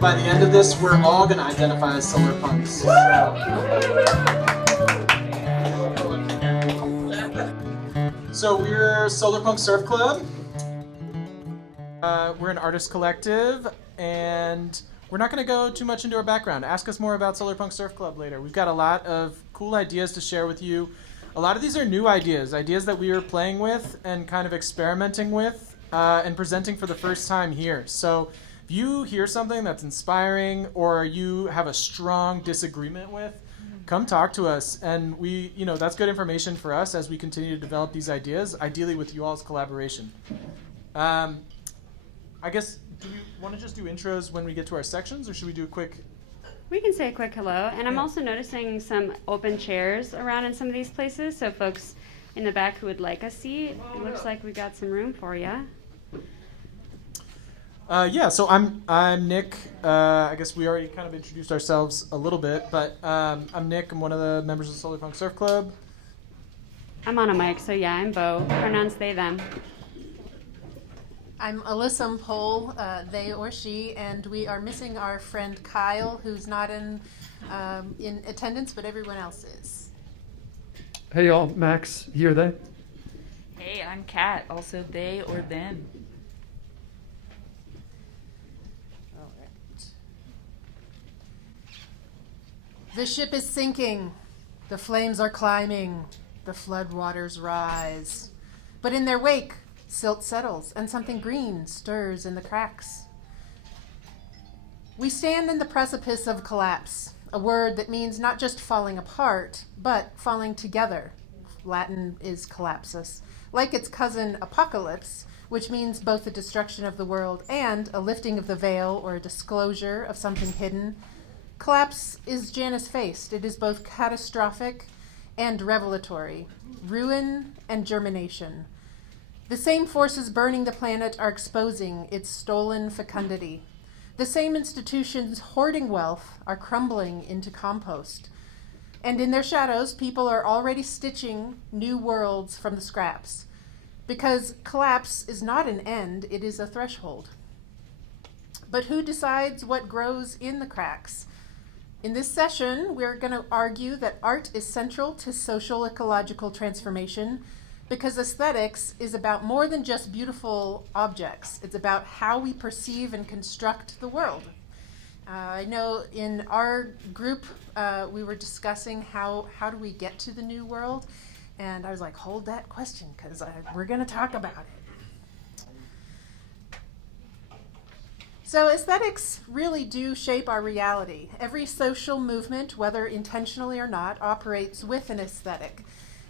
By the end of this, we're all going to identify as solar punks. So we're Solarpunk Surf Club. We're an artist collective, and we're not going to go too much into our background. Ask us more about Solarpunk Surf Club later. We've got a lot of cool ideas to share with you. A lot of these are new ideas that we were playing with and kind of experimenting with and presenting for the first time here. So if you hear something that's inspiring or you have a strong disagreement with, come talk to us. And that's good information for us as we continue to develop these ideas, ideally with you all's collaboration. I guess, do you want to just do intros when we get to our sections, or should we do a quick... We can say a quick hello, and I'm also noticing some open chairs around in some of these places, so folks in the back who would like a seat, it looks like we got some room for you. So I'm Nick. I guess we already kind of introduced ourselves a little bit, but I'm Nick. I'm one of the members of the Solarpunk Surf Club. I'm on a mic, so yeah, I'm Bo. Pronouns they, them. I'm Alyssa Pohl, they or she, and we are missing our friend Kyle, who's not in attendance, but everyone else is. Hey y'all, Max, he or they? Hey, I'm Kat, also they or them. All right. The ship is sinking. The flames are climbing. The floodwaters rise. But in their wake, silt settles, and something green stirs in the cracks. We stand in the precipice of collapse, a word that means not just falling apart, but falling together. Latin is collapsus. Like its cousin apocalypse, which means both the destruction of the world and a lifting of the veil or a disclosure of something hidden, collapse is Janus-faced. It is both catastrophic and revelatory, ruin and germination. The same forces burning the planet are exposing its stolen fecundity. The same institutions hoarding wealth are crumbling into compost. And in their shadows, people are already stitching new worlds from the scraps. Because collapse is not an end, it is a threshold. But who decides what grows in the cracks? In this session, we're going to argue that art is central to social ecological transformation, because aesthetics is about more than just beautiful objects. It's about how we perceive and construct the world. I know in our group, we were discussing how do we get to the new world? And I was like, hold that question, because we're going to talk about it. So aesthetics really do shape our reality. Every social movement, whether intentionally or not, operates with an aesthetic.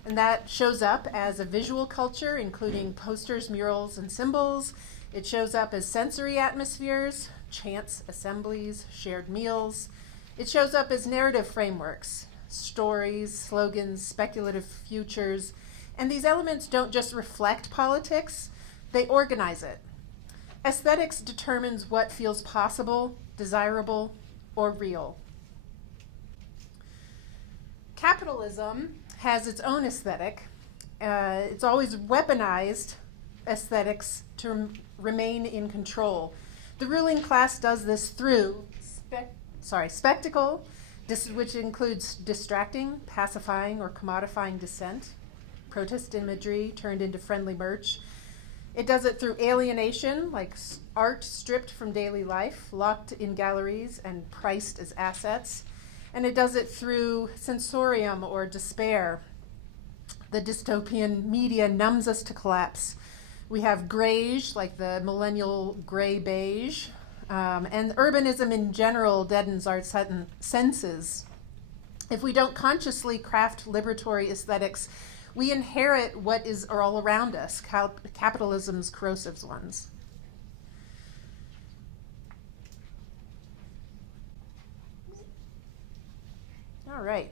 And that shows up as a visual culture, including posters, murals, and symbols. It shows up as sensory atmospheres, chants, assemblies, shared meals. It shows up as narrative frameworks, stories, slogans, speculative futures. And these elements don't just reflect politics, they organize it. Aesthetics determines what feels possible, desirable, or real. Capitalism has its own aesthetic. It's always weaponized aesthetics to remain in control. The ruling class does this through spectacle, which includes distracting, pacifying, or commodifying dissent, protest imagery turned into friendly merch. It does it through alienation, like art stripped from daily life, locked in galleries and priced as assets. And it does it through sensorium or despair. The dystopian media numbs us to collapse. We have grayish, like the millennial gray beige, and urbanism in general deadens our senses. If we don't consciously craft liberatory aesthetics, we inherit what is all around us, capitalism's corrosive ones. All right.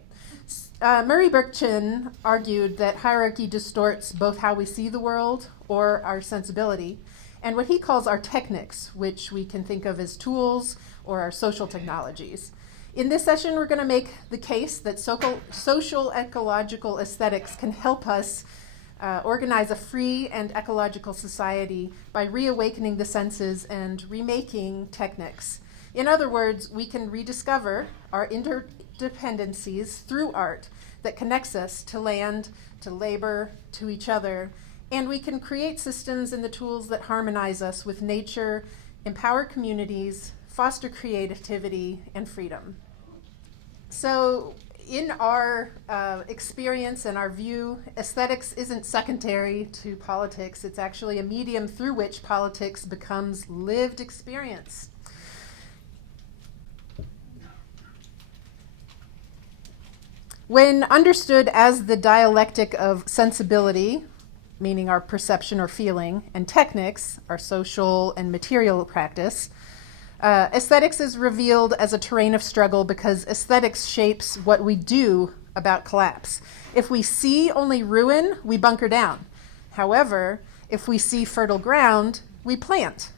Murray Bookchin argued that hierarchy distorts both how we see the world or our sensibility, and what he calls our techniques, which we can think of as tools or our social technologies. In this session, we're going to make the case that social ecological aesthetics can help us organize a free and ecological society by reawakening the senses and remaking techniques. In other words, we can rediscover our interdependencies through art that connects us to land, to labor, to each other, and we can create systems and the tools that harmonize us with nature, empower communities, foster creativity and freedom. So in our experience and our view, aesthetics isn't secondary to politics. It's actually a medium through which politics becomes lived experience. When understood as the dialectic of sensibility, meaning our perception or feeling, and technics, our social and material practice, aesthetics is revealed as a terrain of struggle because aesthetics shapes what we do about collapse. If we see only ruin, we bunker down. However, if we see fertile ground, we plant.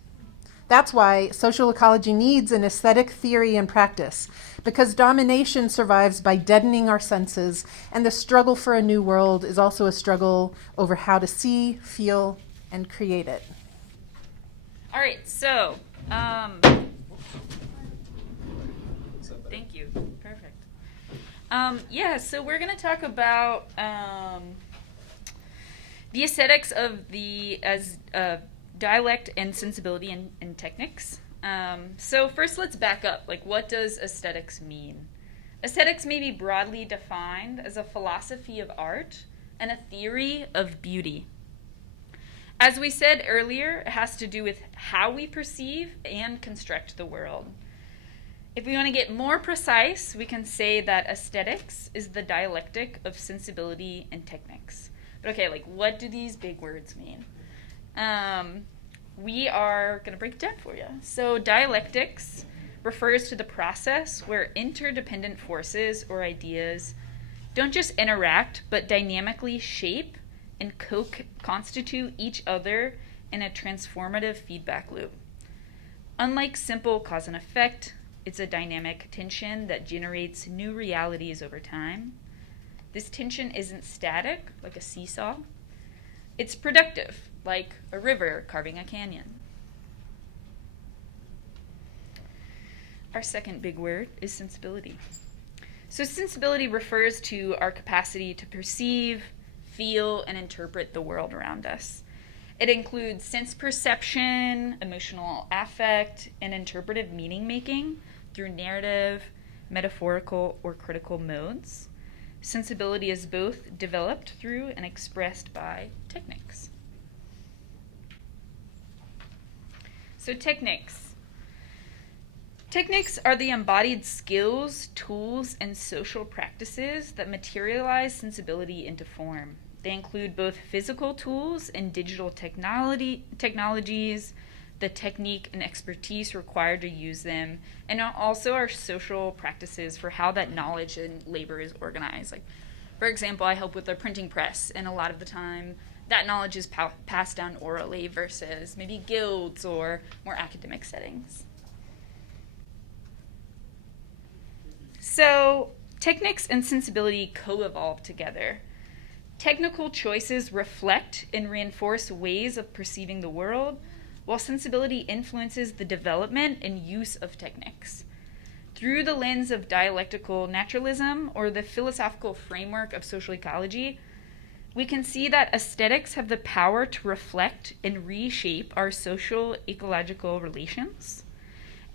That's why social ecology needs an aesthetic theory and practice, because domination survives by deadening our senses, and the struggle for a new world is also a struggle over how to see, feel, and create it. All right, so thank you. Perfect. So we're going to talk about the aesthetics of the dialect and sensibility and techniques. So first, let's back up. Like, what does aesthetics mean? Aesthetics may be broadly defined as a philosophy of art and a theory of beauty. As we said earlier, it has to do with how we perceive and construct the world. If we want to get more precise, we can say that aesthetics is the dialectic of sensibility and techniques. But okay, like, what do these big words mean? We are going to break it down for you. So dialectics refers to the process where interdependent forces or ideas don't just interact, but dynamically shape and constitute each other in a transformative feedback loop. Unlike simple cause and effect, it's a dynamic tension that generates new realities over time. This tension isn't static, like a seesaw. It's productive, like a river carving a canyon. Our second big word is sensibility. So sensibility refers to our capacity to perceive, feel, and interpret the world around us. It includes sense perception, emotional affect, and interpretive meaning making through narrative, metaphorical, or critical modes. Sensibility is both developed through and expressed by techniques. So techniques. Techniques are the embodied skills, tools, and social practices that materialize sensibility into form. They include both physical tools and digital technologies, the technique and expertise required to use them, and also our social practices for how that knowledge and labor is organized. Like, for example, I help with the printing press, and a lot of the time that knowledge is passed down orally versus maybe guilds or more academic settings. So techniques and sensibility co-evolve together. Technical choices reflect and reinforce ways of perceiving the world, while sensibility influences the development and use of techniques. Through the lens of dialectical naturalism or the philosophical framework of social ecology, we can see that aesthetics have the power to reflect and reshape our social ecological relations.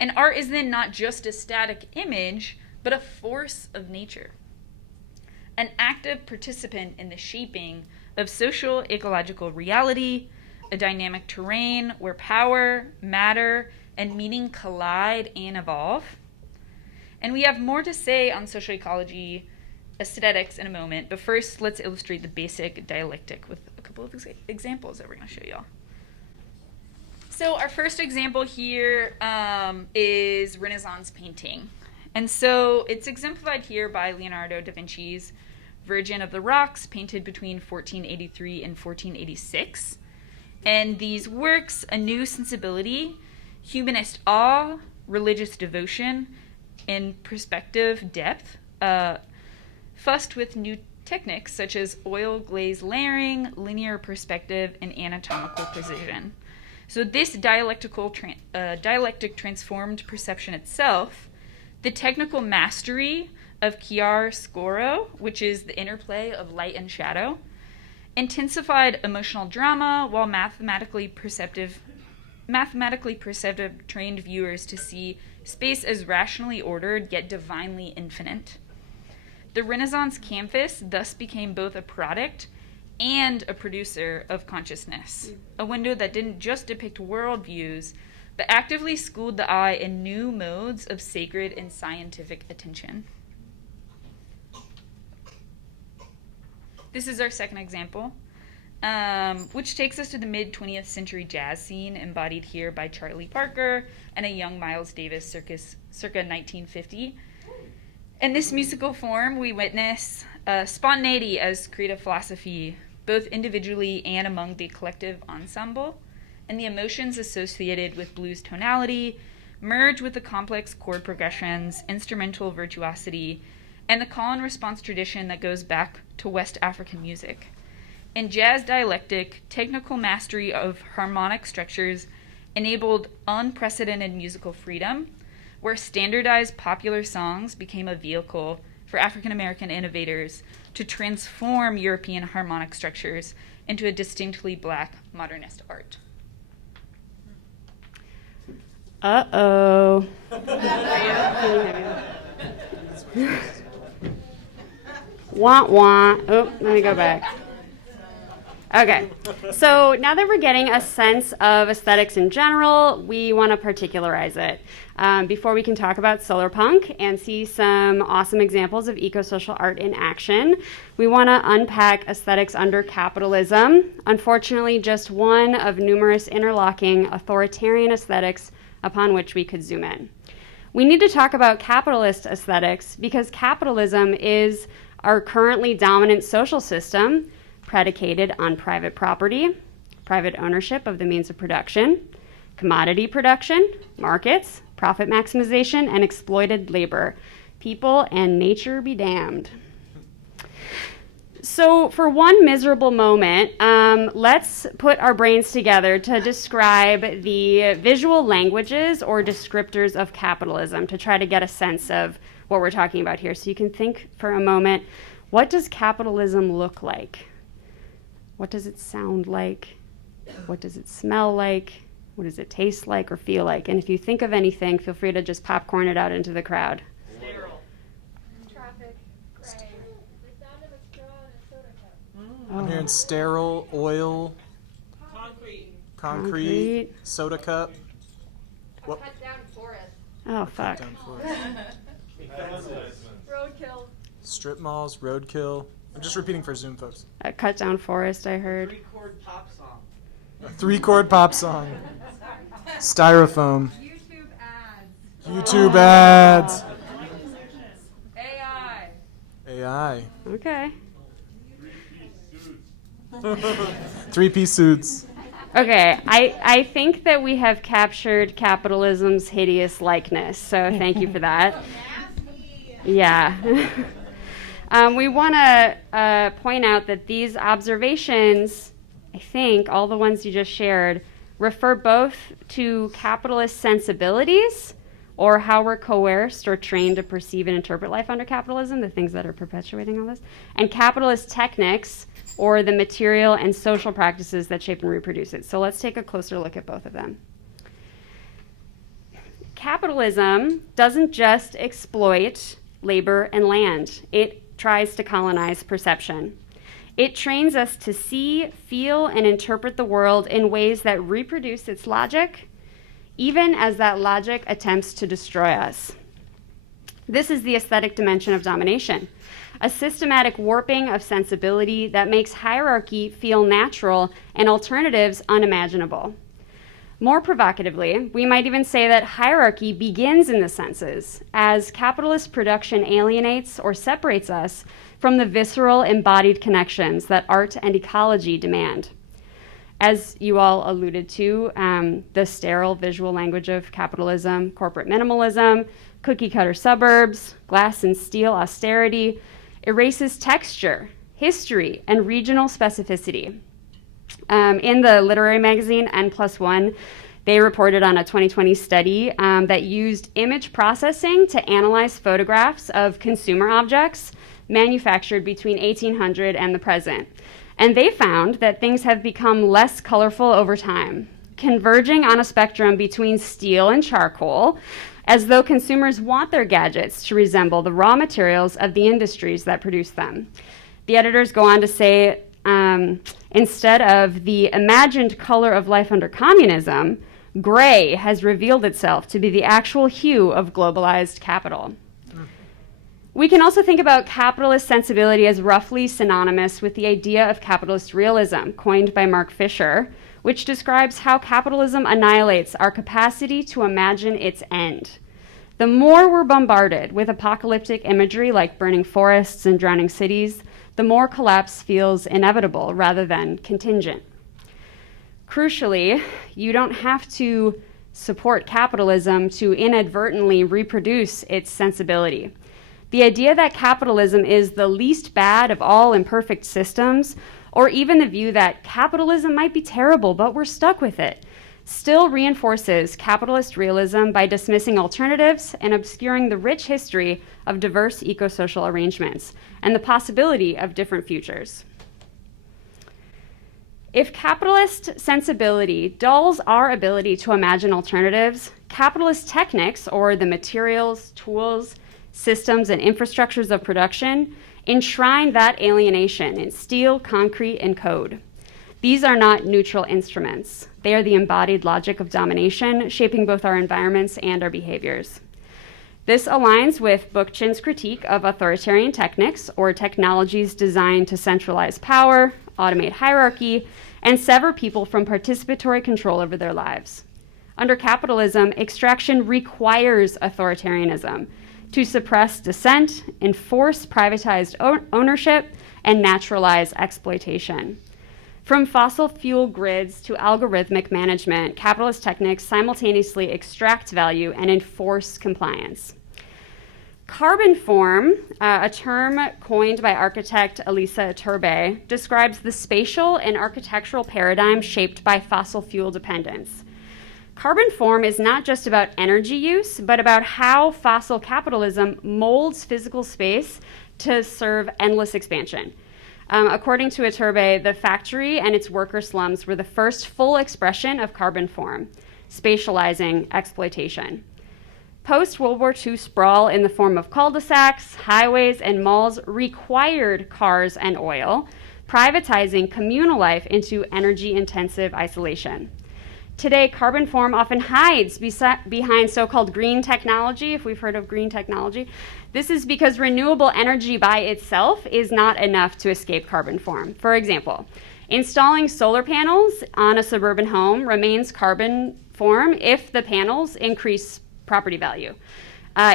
And art is then not just a static image, but a force of nature, an active participant in the shaping of social ecological reality, a dynamic terrain where power, matter, and meaning collide and evolve. And we have more to say on social ecology aesthetics in a moment, but first let's illustrate the basic dialectic with a couple of examples that we're going to show y'all. So our first example here is Renaissance painting. And so it's exemplified here by Leonardo da Vinci's Virgin of the Rocks, painted between 1483 and 1486. And these works, a new sensibility, humanist awe, religious devotion, and perspective depth, fussed with new techniques such as oil glaze layering, linear perspective, and anatomical precision. So this dialectic transformed perception itself, the technical mastery of chiaroscuro, which is the interplay of light and shadow, intensified emotional drama while mathematically perceptive trained viewers to see space as rationally ordered yet divinely infinite. The Renaissance canvas thus became both a product and a producer of consciousness, a window that didn't just depict worldviews, but actively schooled the eye in new modes of sacred and scientific attention. This is our second example, which takes us to the mid-20th century jazz scene embodied here by Charlie Parker and a young Miles Davis circa 1950. In this musical form, we witness spontaneity as creative philosophy, both individually and among the collective ensemble, and the emotions associated with blues tonality merge with the complex chord progressions, instrumental virtuosity, and the call and response tradition that goes back to West African music. In jazz dialectic, technical mastery of harmonic structures enabled unprecedented musical freedom, where standardized popular songs became a vehicle for African American innovators to transform European harmonic structures into a distinctly Black modernist art. Uh-oh. Wah, wah. Oh, let me go back. Okay, so now that we're getting a sense of aesthetics in general, we want to particularize it. Before we can talk about solarpunk and see some awesome examples of eco-social art in action, we want to unpack aesthetics under capitalism. Unfortunately, just one of numerous interlocking authoritarian aesthetics upon which we could zoom in. We need to talk about capitalist aesthetics because capitalism is our currently dominant social system predicated on private property, private ownership of the means of production, commodity production, markets, profit maximization, and exploited labor. People and nature be damned. So for one miserable moment, let's put our brains together to describe the visual languages or descriptors of capitalism to try to get a sense of what we're talking about here. So you can think for a moment, what does capitalism look like? What does it sound like? What does it smell like? What does it taste like or feel like? And if you think of anything, feel free to just popcorn it out into the crowd. Sterile. Traffic. Gray. The sound of a straw in a soda cup. I'm hearing sterile, oil, concrete, soda cup. What? Cut down forest. Oh, fuck. Down for it. Roadkill. Strip malls, roadkill. I'm just repeating for Zoom folks. A cut down forest, I heard. Three-chord pop song. A 3-chord pop song. Styrofoam. YouTube ads. YouTube ads. AI. AI. Okay. 3-piece suits. Okay, I think that we have captured capitalism's hideous likeness, so thank you for that. Yeah. We want to point out that these observations, I think, all the ones you just shared, refer both to capitalist sensibilities, or how we're coerced or trained to perceive and interpret life under capitalism, the things that are perpetuating all this, and capitalist techniques, or the material and social practices that shape and reproduce it. So let's take a closer look at both of them. Capitalism doesn't just exploit labor and land. It tries to colonize perception. It trains us to see, feel, and interpret the world in ways that reproduce its logic, even as that logic attempts to destroy us. This is the aesthetic dimension of domination, a systematic warping of sensibility that makes hierarchy feel natural and alternatives unimaginable. More provocatively, we might even say that hierarchy begins in the senses, as capitalist production alienates or separates us from the visceral embodied connections that art and ecology demand. As you all alluded to, the sterile visual language of capitalism, corporate minimalism, cookie-cutter suburbs, glass and steel austerity, erases texture, history, and regional specificity. In the literary magazine N+1, they reported on a 2020 study that used image processing to analyze photographs of consumer objects manufactured between 1800 and the present. And they found that things have become less colorful over time, converging on a spectrum between steel and charcoal, as though consumers want their gadgets to resemble the raw materials of the industries that produce them. The editors go on to say, instead of the imagined color of life under communism, gray has revealed itself to be the actual hue of globalized capital. We can also think about capitalist sensibility as roughly synonymous with the idea of capitalist realism, coined by Mark Fisher, which describes how capitalism annihilates our capacity to imagine its end. The more we're bombarded with apocalyptic imagery like burning forests and drowning cities, the more collapse feels inevitable rather than contingent. Crucially, you don't have to support capitalism to inadvertently reproduce its sensibility. The idea that capitalism is the least bad of all imperfect systems, or even the view that capitalism might be terrible, but we're stuck with it, still reinforces capitalist realism by dismissing alternatives and obscuring the rich history of diverse eco-social arrangements and the possibility of different futures. If capitalist sensibility dulls our ability to imagine alternatives, capitalist techniques, or the materials, tools, systems, and infrastructures of production, enshrine that alienation in steel, concrete, and code. These are not neutral instruments. They are the embodied logic of domination, shaping both our environments and our behaviors. This aligns with Bookchin's critique of authoritarian techniques, or technologies designed to centralize power, automate hierarchy, and sever people from participatory control over their lives. Under capitalism, extraction requires authoritarianism to suppress dissent, enforce privatized ownership, and naturalize exploitation. From fossil fuel grids to algorithmic management, capitalist techniques simultaneously extract value and enforce compliance. Carbon form, a term coined by architect Elisa Iturbe, describes the spatial and architectural paradigm shaped by fossil fuel dependence. Carbon form is not just about energy use, but about how fossil capitalism molds physical space to serve endless expansion. According to Iturbe, the factory and its worker slums were the first full expression of carbon form, spatializing exploitation. Post-World War II sprawl in the form of cul-de-sacs, highways, and malls required cars and oil, privatizing communal life into energy-intensive isolation. Today, carbon form often hides behind so-called green technology, if we've heard of green technology. This is because renewable energy by itself is not enough to escape carbon form. For example, installing solar panels on a suburban home remains carbon form if the panels increase property value,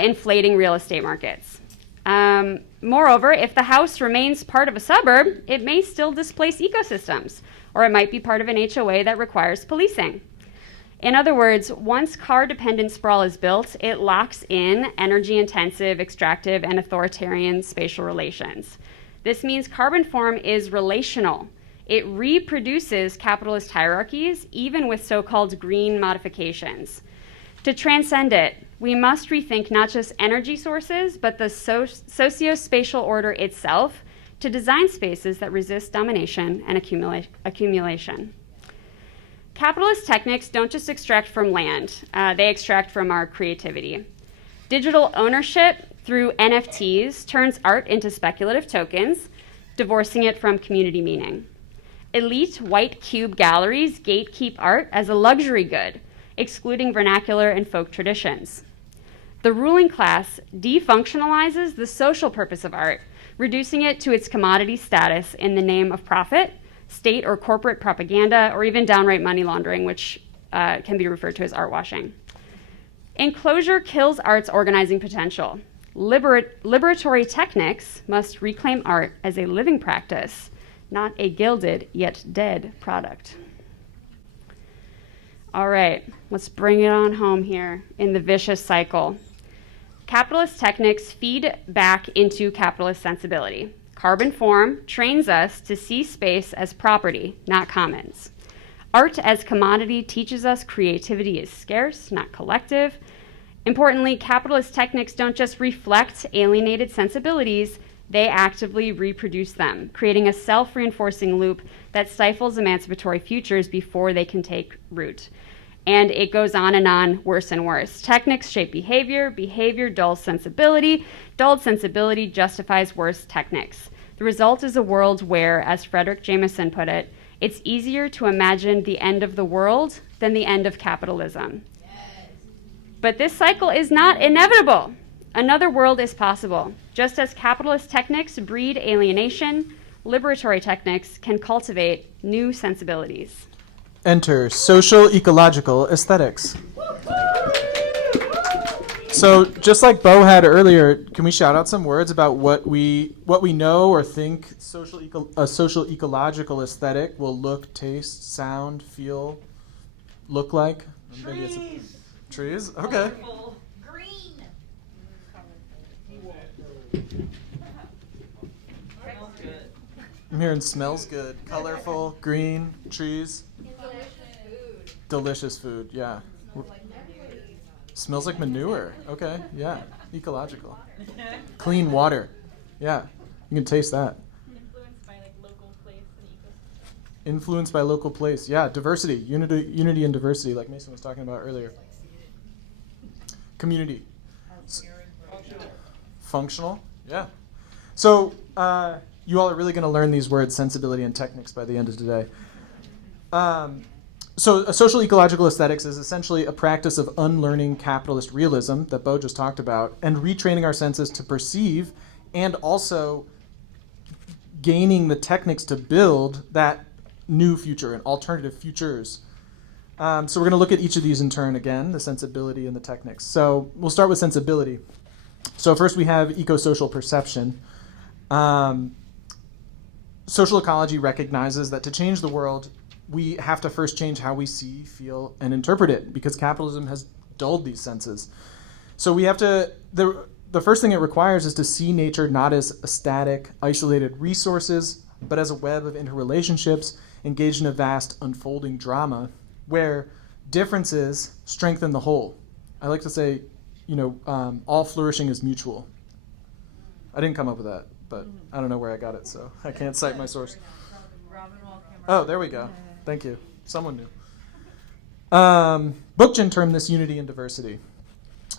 inflating real estate markets. Moreover, if the house remains part of a suburb, it may still displace ecosystems, or it might be part of an HOA that requires policing. In other words, once car-dependent sprawl is built, it locks in energy-intensive, extractive, and authoritarian spatial relations. This means carbon form is relational. It reproduces capitalist hierarchies, even with so-called green modifications. To transcend it, we must rethink not just energy sources, but the socio-spatial order itself to design spaces that resist domination and accumulation. Capitalist techniques don't just extract from land, they extract from our creativity. Digital ownership through NFTs turns art into speculative tokens, divorcing it from community meaning. Elite white cube galleries gatekeep art as a luxury good, excluding vernacular and folk traditions. The ruling class defunctionalizes the social purpose of art, reducing it to its commodity status in the name of profit, state or corporate propaganda, or even downright money laundering, which can be referred to as art washing. Enclosure kills art's organizing potential. Liberatory techniques must reclaim art as a living practice, not a gilded yet dead product. All right, let's bring it on home here in the vicious cycle. Capitalist techniques feed back into capitalist sensibility. Carbon form trains us to see space as property, not commons. Art as commodity teaches us creativity is scarce, not collective. Importantly, capitalist techniques don't just reflect alienated sensibilities, they actively reproduce them, creating a self-reinforcing loop that stifles emancipatory futures before they can take root. And it goes on, worse and worse. Techniques shape behavior, behavior dulls sensibility, dulled sensibility justifies worse techniques. The result is a world where, as Frederick Jameson put it, it's easier to imagine the end of the world than the end of capitalism. But this cycle is not inevitable. Another world is possible. Just as capitalist techniques breed alienation, liberatory techniques can cultivate new sensibilities. Enter social ecological aesthetics. So just like Bo had earlier, can we shout out some words about what we know or think a social ecological aesthetic will look, taste, sound, feel, look like? Trees. Trees? Okay. Green. Smells good. I'm hearing smells good, colorful, green, trees. Delicious food, yeah. Smells like manure. Okay, yeah. Ecological. Clean water. Yeah, you can taste that. Influenced by like local place and ecosystem. Influenced by local place. Yeah, diversity, unity and diversity, like Mason was talking about earlier. Community. Functional. Yeah. So you all are really going to learn these words, sensibility and techniques, by the end of today. So a social ecological aesthetics is essentially a practice of unlearning capitalist realism that Bo just talked about and retraining our senses to perceive and also gaining the techniques to build that new future and alternative futures. So we're going to look at each of these in turn again, the sensibility and the techniques. So we'll start with sensibility. So first we have eco-social perception. Social ecology recognizes that to change the world, we have to first change how we see, feel, and interpret it because capitalism has dulled these senses. So we have to, the first thing it requires is to see nature not as a static, isolated resources, but as a web of interrelationships engaged in a vast unfolding drama where differences strengthen the whole. I like to say, all flourishing is mutual. I didn't come up with that, but I don't know where I got it, so I can't cite my source. Oh, there we go. Thank you. Someone knew. Bookchin termed this unity and diversity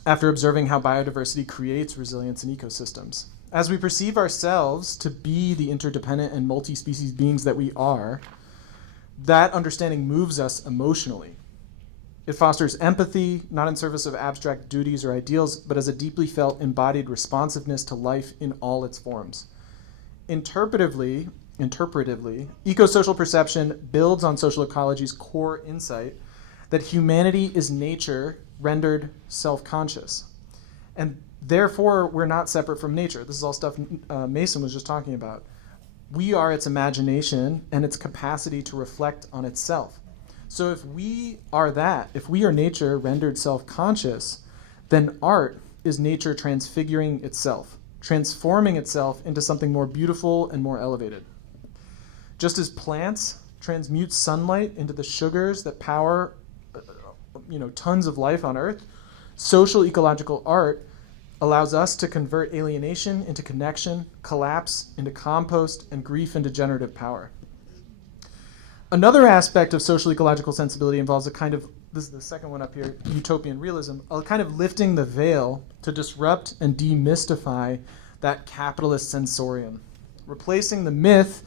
after observing how biodiversity creates resilience in ecosystems. As we perceive ourselves to be the interdependent and multi-species beings that we are, that understanding moves us emotionally. It fosters empathy, not in service of abstract duties or ideals, but as a deeply felt embodied responsiveness to life in all its forms. Interpretively, eco-social perception builds on social ecology's core insight that humanity is nature rendered self-conscious. And therefore, we're not separate from nature. This is all stuff Mason was just talking about. We are its imagination and its capacity to reflect on itself. So if we are that, if we are nature rendered self-conscious, then art is nature transfiguring itself, transforming itself into something more beautiful and more elevated. Just as plants transmute sunlight into the sugars that power tons of life on Earth, social ecological art allows us to convert alienation into connection, collapse into compost, and grief into generative power. Another aspect of social ecological sensibility involves a kind of, this is the second one up here, utopian realism, a kind of lifting the veil to disrupt and demystify that capitalist sensorium, replacing the myth,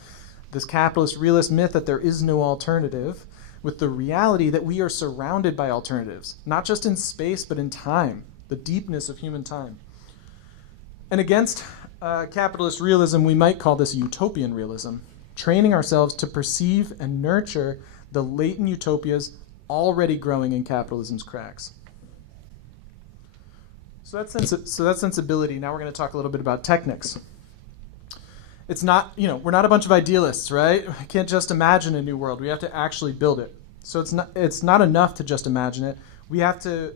this capitalist realist myth that there is no alternative, with the reality that we are surrounded by alternatives, not just in space, but in time, the deepness of human time. And against capitalist realism, we might call this utopian realism, training ourselves to perceive and nurture the latent utopias already growing in capitalism's cracks. So that's sensibility. Now we're going to talk a little bit about techniques. It's not, we're not a bunch of idealists, right? We can't just imagine a new world. We have to actually build it. So it's not enough to just imagine it. We have to,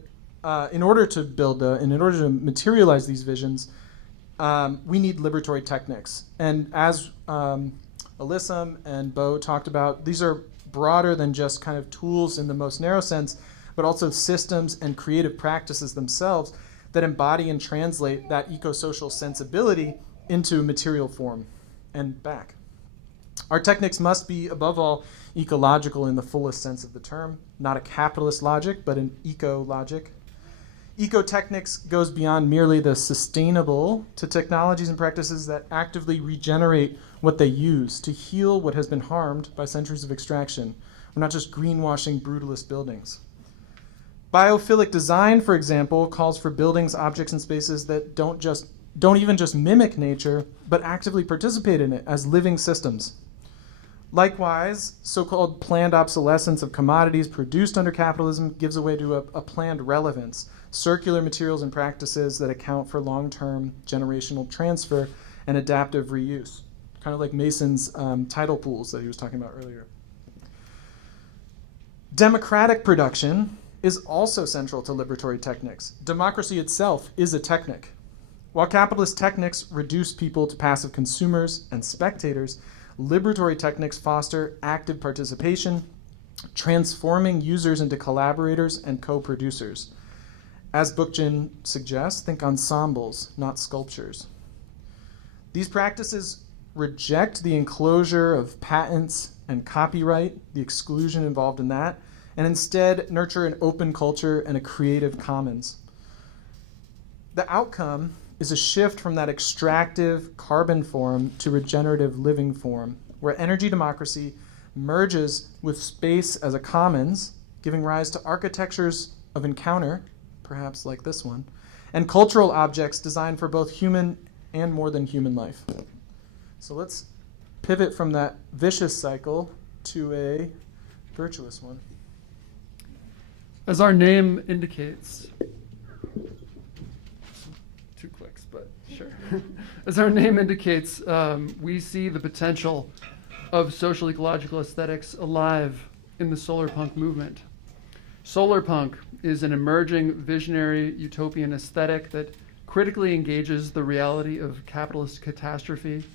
in order to build and in order to materialize these visions, we need liberatory techniques. And as Alyssa and Bo talked about, these are broader than just kind of tools in the most narrow sense, but also systems and creative practices themselves that embody and translate that eco-social sensibility into material form and back. Our techniques must be, above all, ecological in the fullest sense of the term, not a capitalist logic, but an eco-logic. Eco-technics goes beyond merely the sustainable to technologies and practices that actively regenerate what they use to heal what has been harmed by centuries of extraction. We're not just greenwashing brutalist buildings. Biophilic design, for example, calls for buildings, objects, and spaces that don't even just mimic nature, but actively participate in it as living systems. Likewise, so-called planned obsolescence of commodities produced under capitalism gives way to a planned relevance, circular materials and practices that account for long-term generational transfer and adaptive reuse, kind of like Mason's tidal pools that he was talking about earlier. Democratic production is also central to liberatory techniques. Democracy itself is a technique. While capitalist techniques reduce people to passive consumers and spectators, liberatory techniques foster active participation, transforming users into collaborators and co-producers. As Bookchin suggests, think ensembles, not sculptures. These practices reject the enclosure of patents and copyright, the exclusion involved in that, and instead nurture an open culture and a creative commons. The outcome is a shift from that extractive carbon form to regenerative living form, where energy democracy merges with space as a commons, giving rise to architectures of encounter, perhaps like this one, and cultural objects designed for both human and more than human life. So let's pivot from that vicious cycle to a virtuous one. As our name indicates, 2 clicks, but sure. As our name indicates, we see the potential of social ecological aesthetics alive in the solarpunk movement. Solarpunk is an emerging visionary utopian aesthetic that critically engages the reality of capitalist catastrophe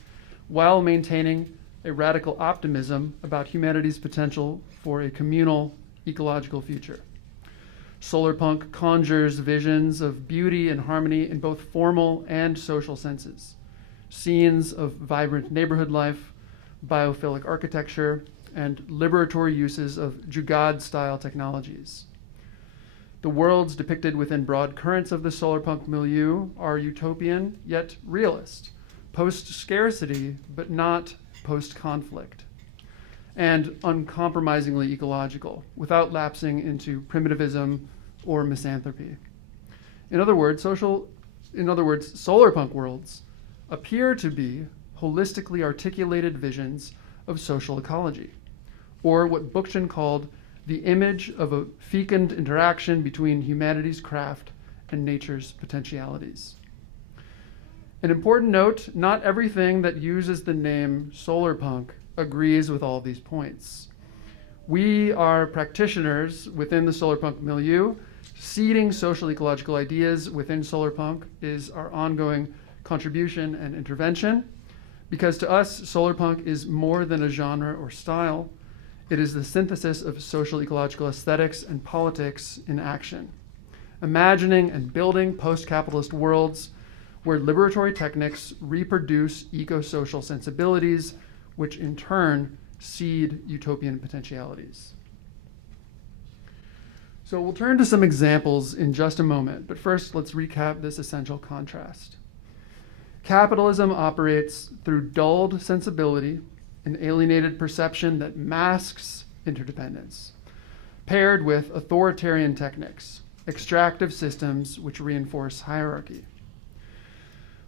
while maintaining a radical optimism about humanity's potential for a communal ecological future. Solarpunk conjures visions of beauty and harmony in both formal and social senses, scenes of vibrant neighborhood life, biophilic architecture, and liberatory uses of Jugaad-style technologies. The worlds depicted within broad currents of the solarpunk milieu are utopian, yet realist, post-scarcity, but not post-conflict, and uncompromisingly ecological, without lapsing into primitivism or misanthropy. In other words, solarpunk worlds appear to be holistically articulated visions of social ecology, or what Bookchin called the image of a fecund interaction between humanity's craft and nature's potentialities. An important note, not everything that uses the name solarpunk agrees with all of these points. We are practitioners within the solarpunk milieu. Seeding social ecological ideas within solarpunk is our ongoing contribution and intervention, because to us, solarpunk is more than a genre or style. It is the synthesis of social ecological aesthetics and politics in action, imagining and building post-capitalist worlds where liberatory techniques reproduce eco-social sensibilities, which in turn seed utopian potentialities. So we'll turn to some examples in just a moment, but first let's recap this essential contrast. Capitalism operates through dulled sensibility, an alienated perception that masks interdependence, paired with authoritarian techniques, extractive systems which reinforce hierarchy.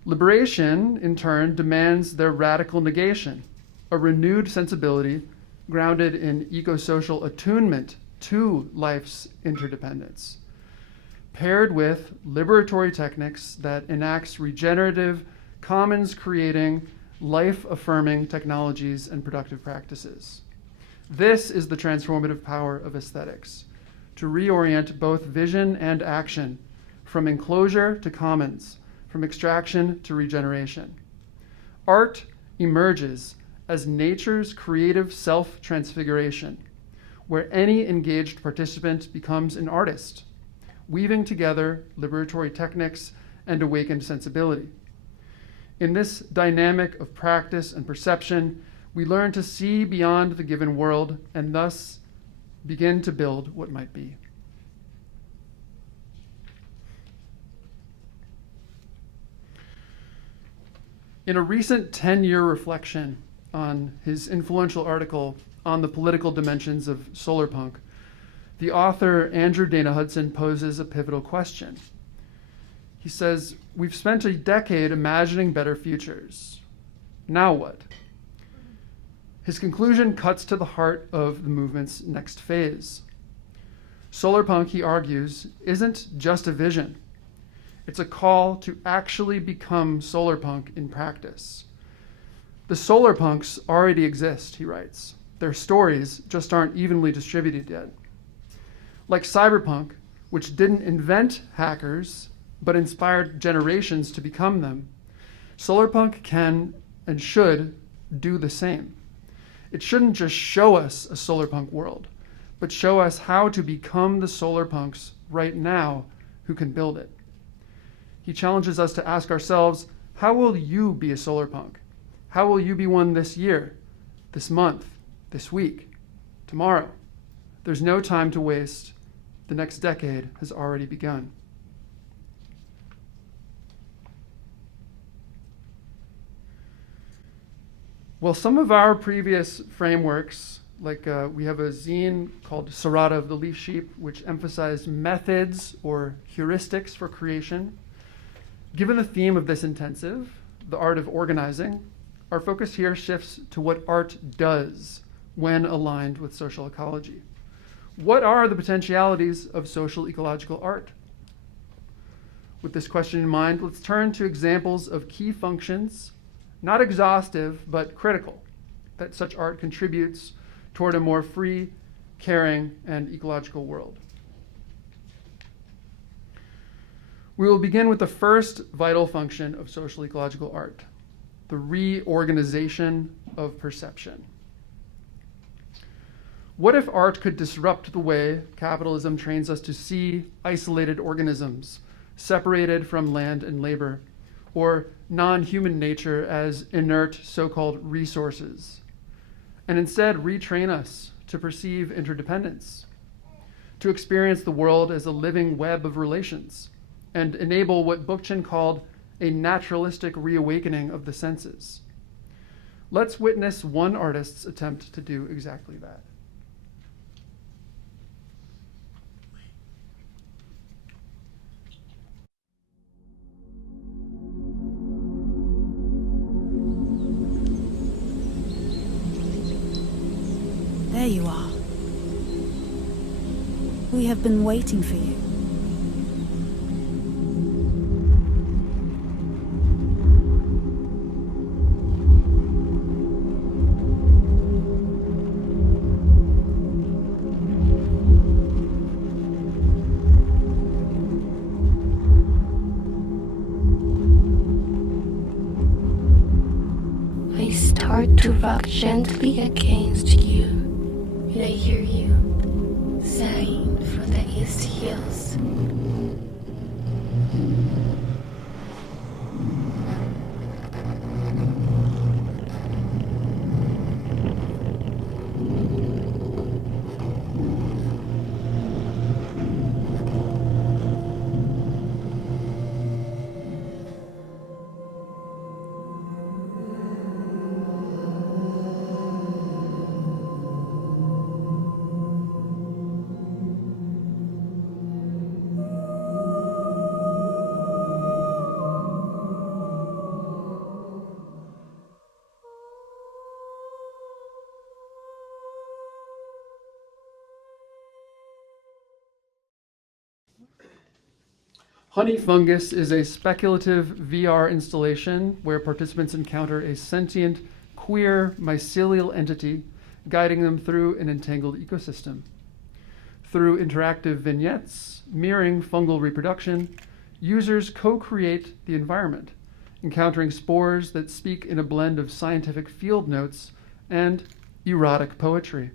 Liberation, in turn, demands their radical negation, a renewed sensibility grounded in eco-social attunement to life's interdependence, paired with liberatory techniques that enacts regenerative, commons-creating, life-affirming technologies and productive practices. This is the transformative power of aesthetics, to reorient both vision and action from enclosure to commons, from extraction to regeneration. Art emerges as nature's creative self-transfiguration, where any engaged participant becomes an artist, weaving together liberatory techniques and awakened sensibility. In this dynamic of practice and perception, we learn to see beyond the given world and thus begin to build what might be. In a recent 10-year reflection on his influential article on the political dimensions of solarpunk, the author Andrew Dana Hudson poses a pivotal question. He says, "We've spent a decade imagining better futures. Now what?" His conclusion cuts to the heart of the movement's next phase. Solarpunk, he argues, isn't just a vision. It's a call to actually become solarpunk in practice. The solarpunks already exist, he writes. Their stories just aren't evenly distributed yet. Like cyberpunk, which didn't invent hackers, but inspired generations to become them, solarpunk can and should do the same. It shouldn't just show us a solarpunk world, but show us how to become the solarpunks right now who can build it. He challenges us to ask ourselves, how will you be a solarpunk? How will you be one this year, this month, this week, tomorrow? There's no time to waste. The next decade has already begun. Well, some of our previous frameworks, like we have a zine called Serrata of the Leaf Sheep, which emphasized methods or heuristics for creation. Given the theme of this intensive, the art of organizing, our focus here shifts to what art does when aligned with social ecology. What are the potentialities of social ecological art? With this question in mind, let's turn to examples of key functions, not exhaustive, but critical, that such art contributes toward a more free, caring, and ecological world. We will begin with the first vital function of social ecological art, the reorganization of perception. What if art could disrupt the way capitalism trains us to see isolated organisms, separated from land and labor, or non-human nature as inert so-called resources, and instead retrain us to perceive interdependence, to experience the world as a living web of relations, and enable what Bookchin called a naturalistic reawakening of the senses? Let's witness one artist's attempt to do exactly that. There you are. We have been waiting for you. I start to rock gently against you, and I hear you sighing from the east hills. Honey Fungus is a speculative VR installation where participants encounter a sentient, queer, mycelial entity guiding them through an entangled ecosystem. Through interactive vignettes mirroring fungal reproduction, users co-create the environment, encountering spores that speak in a blend of scientific field notes and erotic poetry,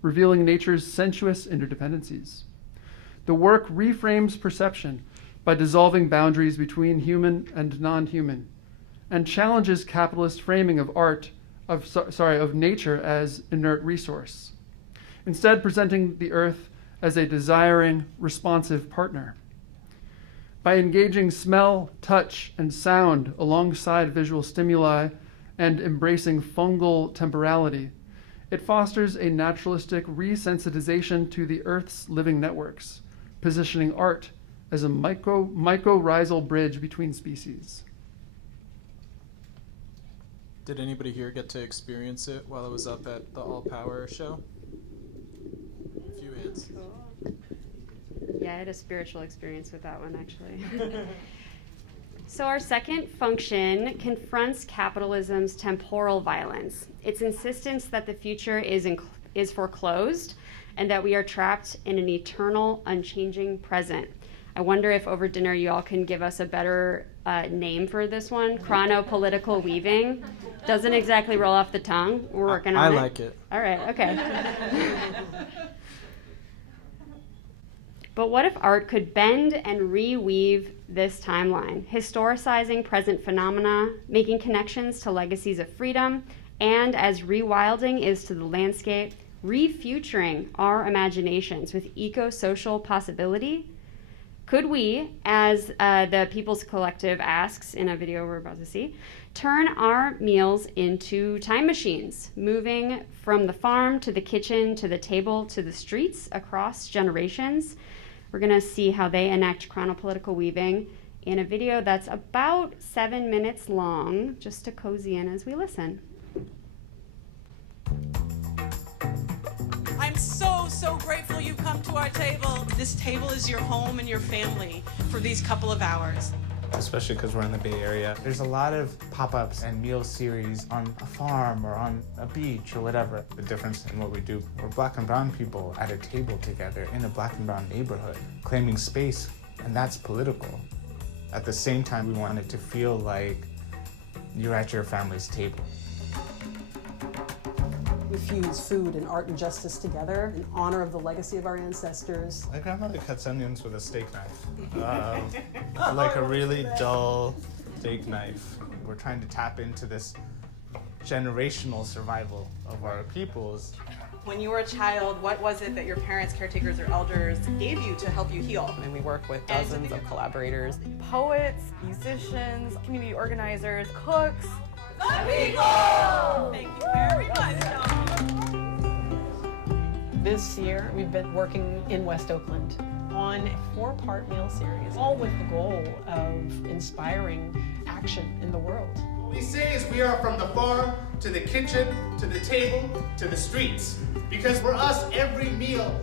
revealing nature's sensuous interdependencies. The work reframes perception by dissolving boundaries between human and non-human, and challenges capitalist framing of of nature as inert resource, instead presenting the earth as a desiring, responsive partner. By engaging smell, touch, and sound alongside visual stimuli and embracing fungal temporality, it fosters a naturalistic resensitization to the Earth's living networks, positioning art as a mycorrhizal bridge between species. Did anybody here get to experience it while it was up at the All Power show? A few hands. Yeah, I had a spiritual experience with that one, actually. So our second function confronts capitalism's temporal violence, its insistence that the future is foreclosed and that we are trapped in an eternal, unchanging present. I wonder if over dinner you all can give us a better name for this one. Chronopolitical weaving. Doesn't exactly roll off the tongue. We're working on it. I like it. All right, okay. But what if art could bend and reweave this timeline, historicizing present phenomena, making connections to legacies of freedom, and as rewilding is to the landscape, refuturing our imaginations with eco-social possibility? Could we, as the People's Collective asks in a video we're about to see, turn our meals into time machines, moving from the farm to the kitchen to the table to the streets across generations? We're going to see how they enact chronopolitical weaving in a video that's about 7 minutes long, just to cozy in as we listen. I'm so grateful you come to our table. This table is your home and your family for these couple of hours. Especially because we're in the Bay Area. There's a lot of pop-ups and meal series on a farm or on a beach or whatever. The difference in what we do, we're black and brown people at a table together in a black and brown neighborhood, claiming space, and that's political. At the same time, we want it to feel like you're at your family's table. We fuse food and art and justice together in honor of the legacy of our ancestors. My grandmother cuts onions with a steak knife. Like a really dull steak knife. We're trying to tap into this generational survival of our peoples. When you were a child, what was it that your parents, caretakers, or elders gave you to help you heal? And we work with dozens of collaborators. Poets, musicians, community organizers, cooks. The people! Thank you very much. This year, we've been working in West Oakland on a 4-part meal series, all with the goal of inspiring action in the world. What we say is we are from the farm to the kitchen, to the table, to the streets. Because for us, every meal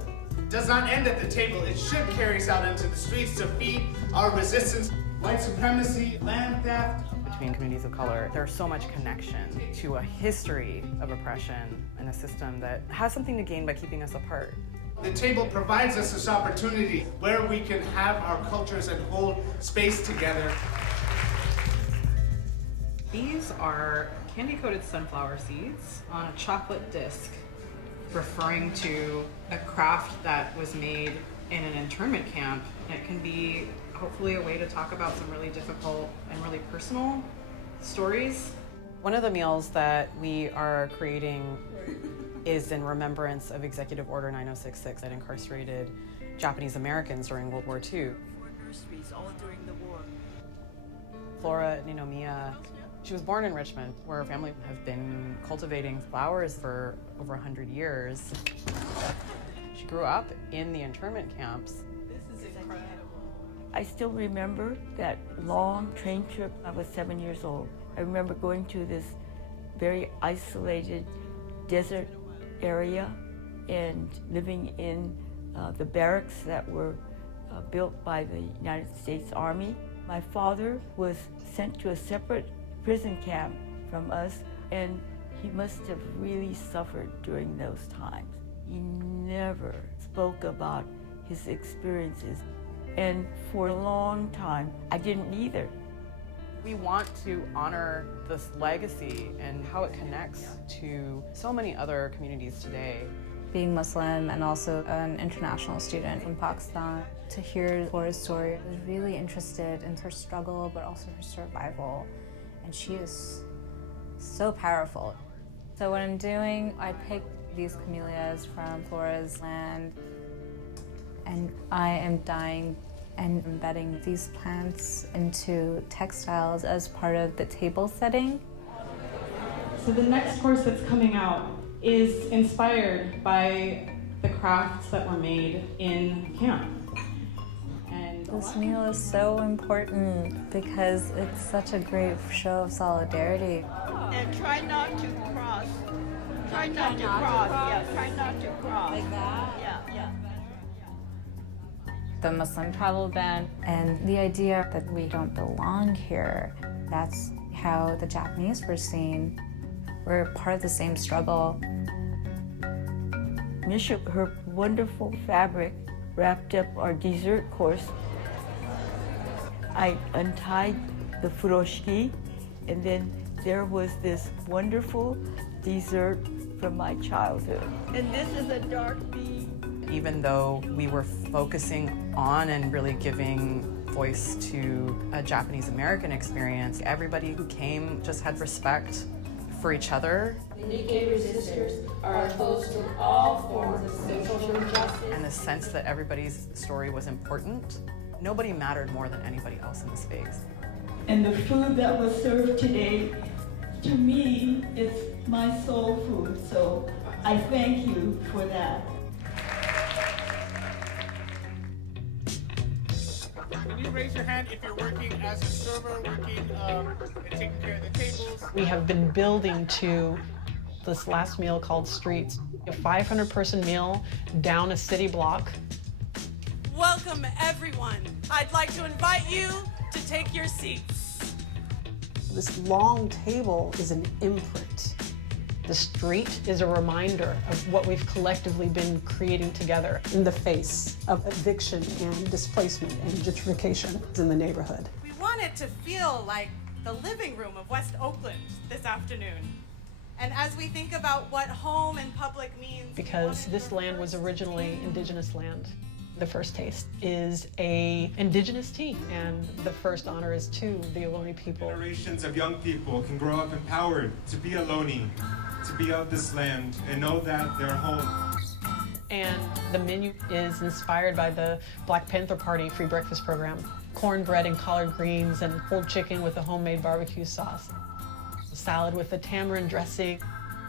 does not end at the table. It should carry us out into the streets to feed our resistance. White supremacy, land theft. Between communities of color, there's so much connection to a history of oppression and a system that has something to gain by keeping us apart. The table provides us this opportunity where we can have our cultures and hold space together. These are candy-coated sunflower seeds on a chocolate disc, referring to a craft that was made in an internment camp. It can be hopefully a way to talk about some really difficult and really personal stories. One of the meals that we are creating is in remembrance of Executive Order 9066 that incarcerated Japanese Americans during World War II. Nurseries all during the war. Flora Ninomiya, she was born in Richmond, where her family have been cultivating flowers for over 100 years. She grew up in the internment camps. This is incredible. I still remember that long train trip. I was 7 years old. I remember going to this very isolated desert area and living in the barracks that were built by the United States Army. My father was sent to a separate prison camp from us, and he must have really suffered during those times. He never spoke about his experiences. And for a long time, I didn't either. We want to honor this legacy and how it connects to so many other communities today. Being Muslim and also an international student from Pakistan, to hear Flora's story, I was really interested in her struggle, but also her survival. And she is so powerful. So what I'm doing, I picked these camellias from Flora's land, and I am dyeing and embedding these plants into textiles as part of the table setting. So the next course that's coming out is inspired by the crafts that were made in camp. And this meal is so important because it's such a great show of solidarity. And try not to cross. Try not to cross. Yeah, try not to cross. Like that? Yeah, yeah. The Muslim travel ban and the idea that we don't belong here. That's how the Japanese were seen. We're part of the same struggle. Misha, her wonderful fabric wrapped up our dessert course. I untied the furoshiki, and then there was this wonderful dessert from my childhood. And this is a dark bead. Even though we were focusing on and really giving voice to a Japanese American experience, everybody who came just had respect for each other. The Nikkei resistors are opposed to all forms of social injustice. And the sense that everybody's story was important. Nobody mattered more than anybody else in the space. And the food that was served today, to me, is my soul food. So I thank you for that. Can you raise your hand if you're working as a server, working and taking care of the tables? We have been building to this last meal called Streets, a 500-person meal down a city block. Welcome, everyone. I'd like to invite you to take your seats. This long table is an imprint. The street is a reminder of what we've collectively been creating together in the face of eviction and displacement and gentrification in the neighborhood. We want it to feel like the living room of West Oakland this afternoon. And as we think about what home and public means... Because this land was originally indigenous land. The first taste is a indigenous tea, and the first honor is to the Ohlone people. Generations of young people can grow up empowered to be Ohlone, to be of this land, and know that they're home. And the menu is inspired by the Black Panther Party free breakfast program. Cornbread and collard greens and pulled chicken with a homemade barbecue sauce. Salad with the tamarind dressing.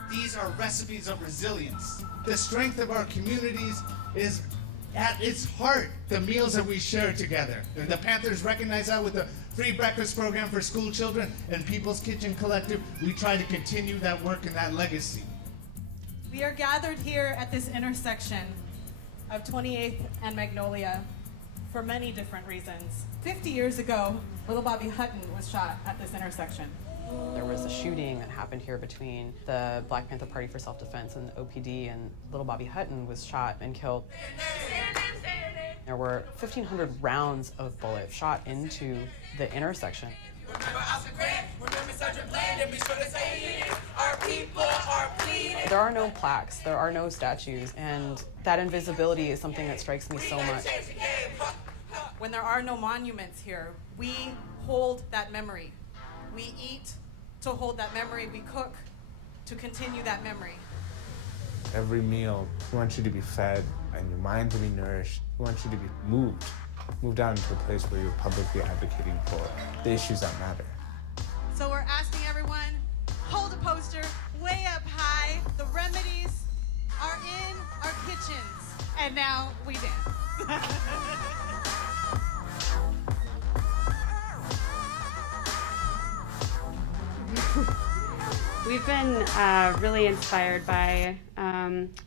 These are recipes of resilience. The strength of our communities is at its heart the meals that we share together. And the Panthers recognize that with the free breakfast program for school children and People's Kitchen Collective. We try to continue that work and that legacy. We are gathered here at this intersection of 28th and Magnolia for many different reasons. 50 years ago, little Bobby Hutton was shot at this intersection. There was a shooting that happened here between the Black Panther Party for Self-Defense and the OPD, and little Bobby Hutton was shot and killed. There were 1,500 rounds of bullets shot into the intersection. There are no plaques, there are no statues, and that invisibility is something that strikes me so much. When there are no monuments here, we hold that memory. We eat to hold that memory. We cook to continue that memory. Every meal, we want you to be fed and your mind to be nourished. We want you to be moved out into a place where you're publicly advocating for the issues that matter. So we're asking everyone, hold a poster way up high. The remedies are in our kitchens. And now we dance. We've been really inspired by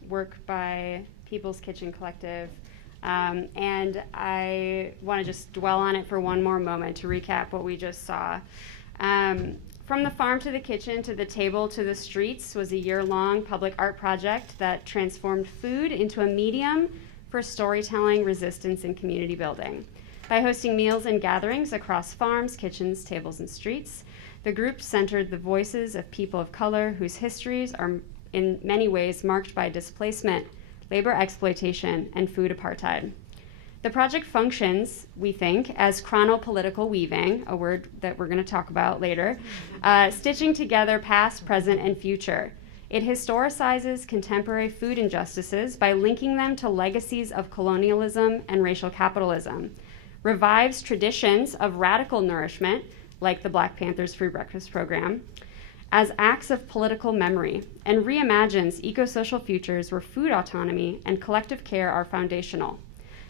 work by People's Kitchen Collective, and I want to just dwell on it for one more moment to recap what we just saw. From the farm to the kitchen to the table to the streets was a year-long public art project that transformed food into a medium for storytelling, resistance, and community building. By hosting meals and gatherings across farms, kitchens, tables, and streets, the group centered the voices of people of color whose histories are in many ways marked by displacement, labor exploitation, and food apartheid. The project functions, we think, as chronopolitical weaving, a word that we're going to talk about later, stitching together past, present, and future. It historicizes contemporary food injustices by linking them to legacies of colonialism and racial capitalism, revives traditions of radical nourishment, like the Black Panthers Free Breakfast Program, as acts of political memory, and reimagines eco-social futures where food autonomy and collective care are foundational.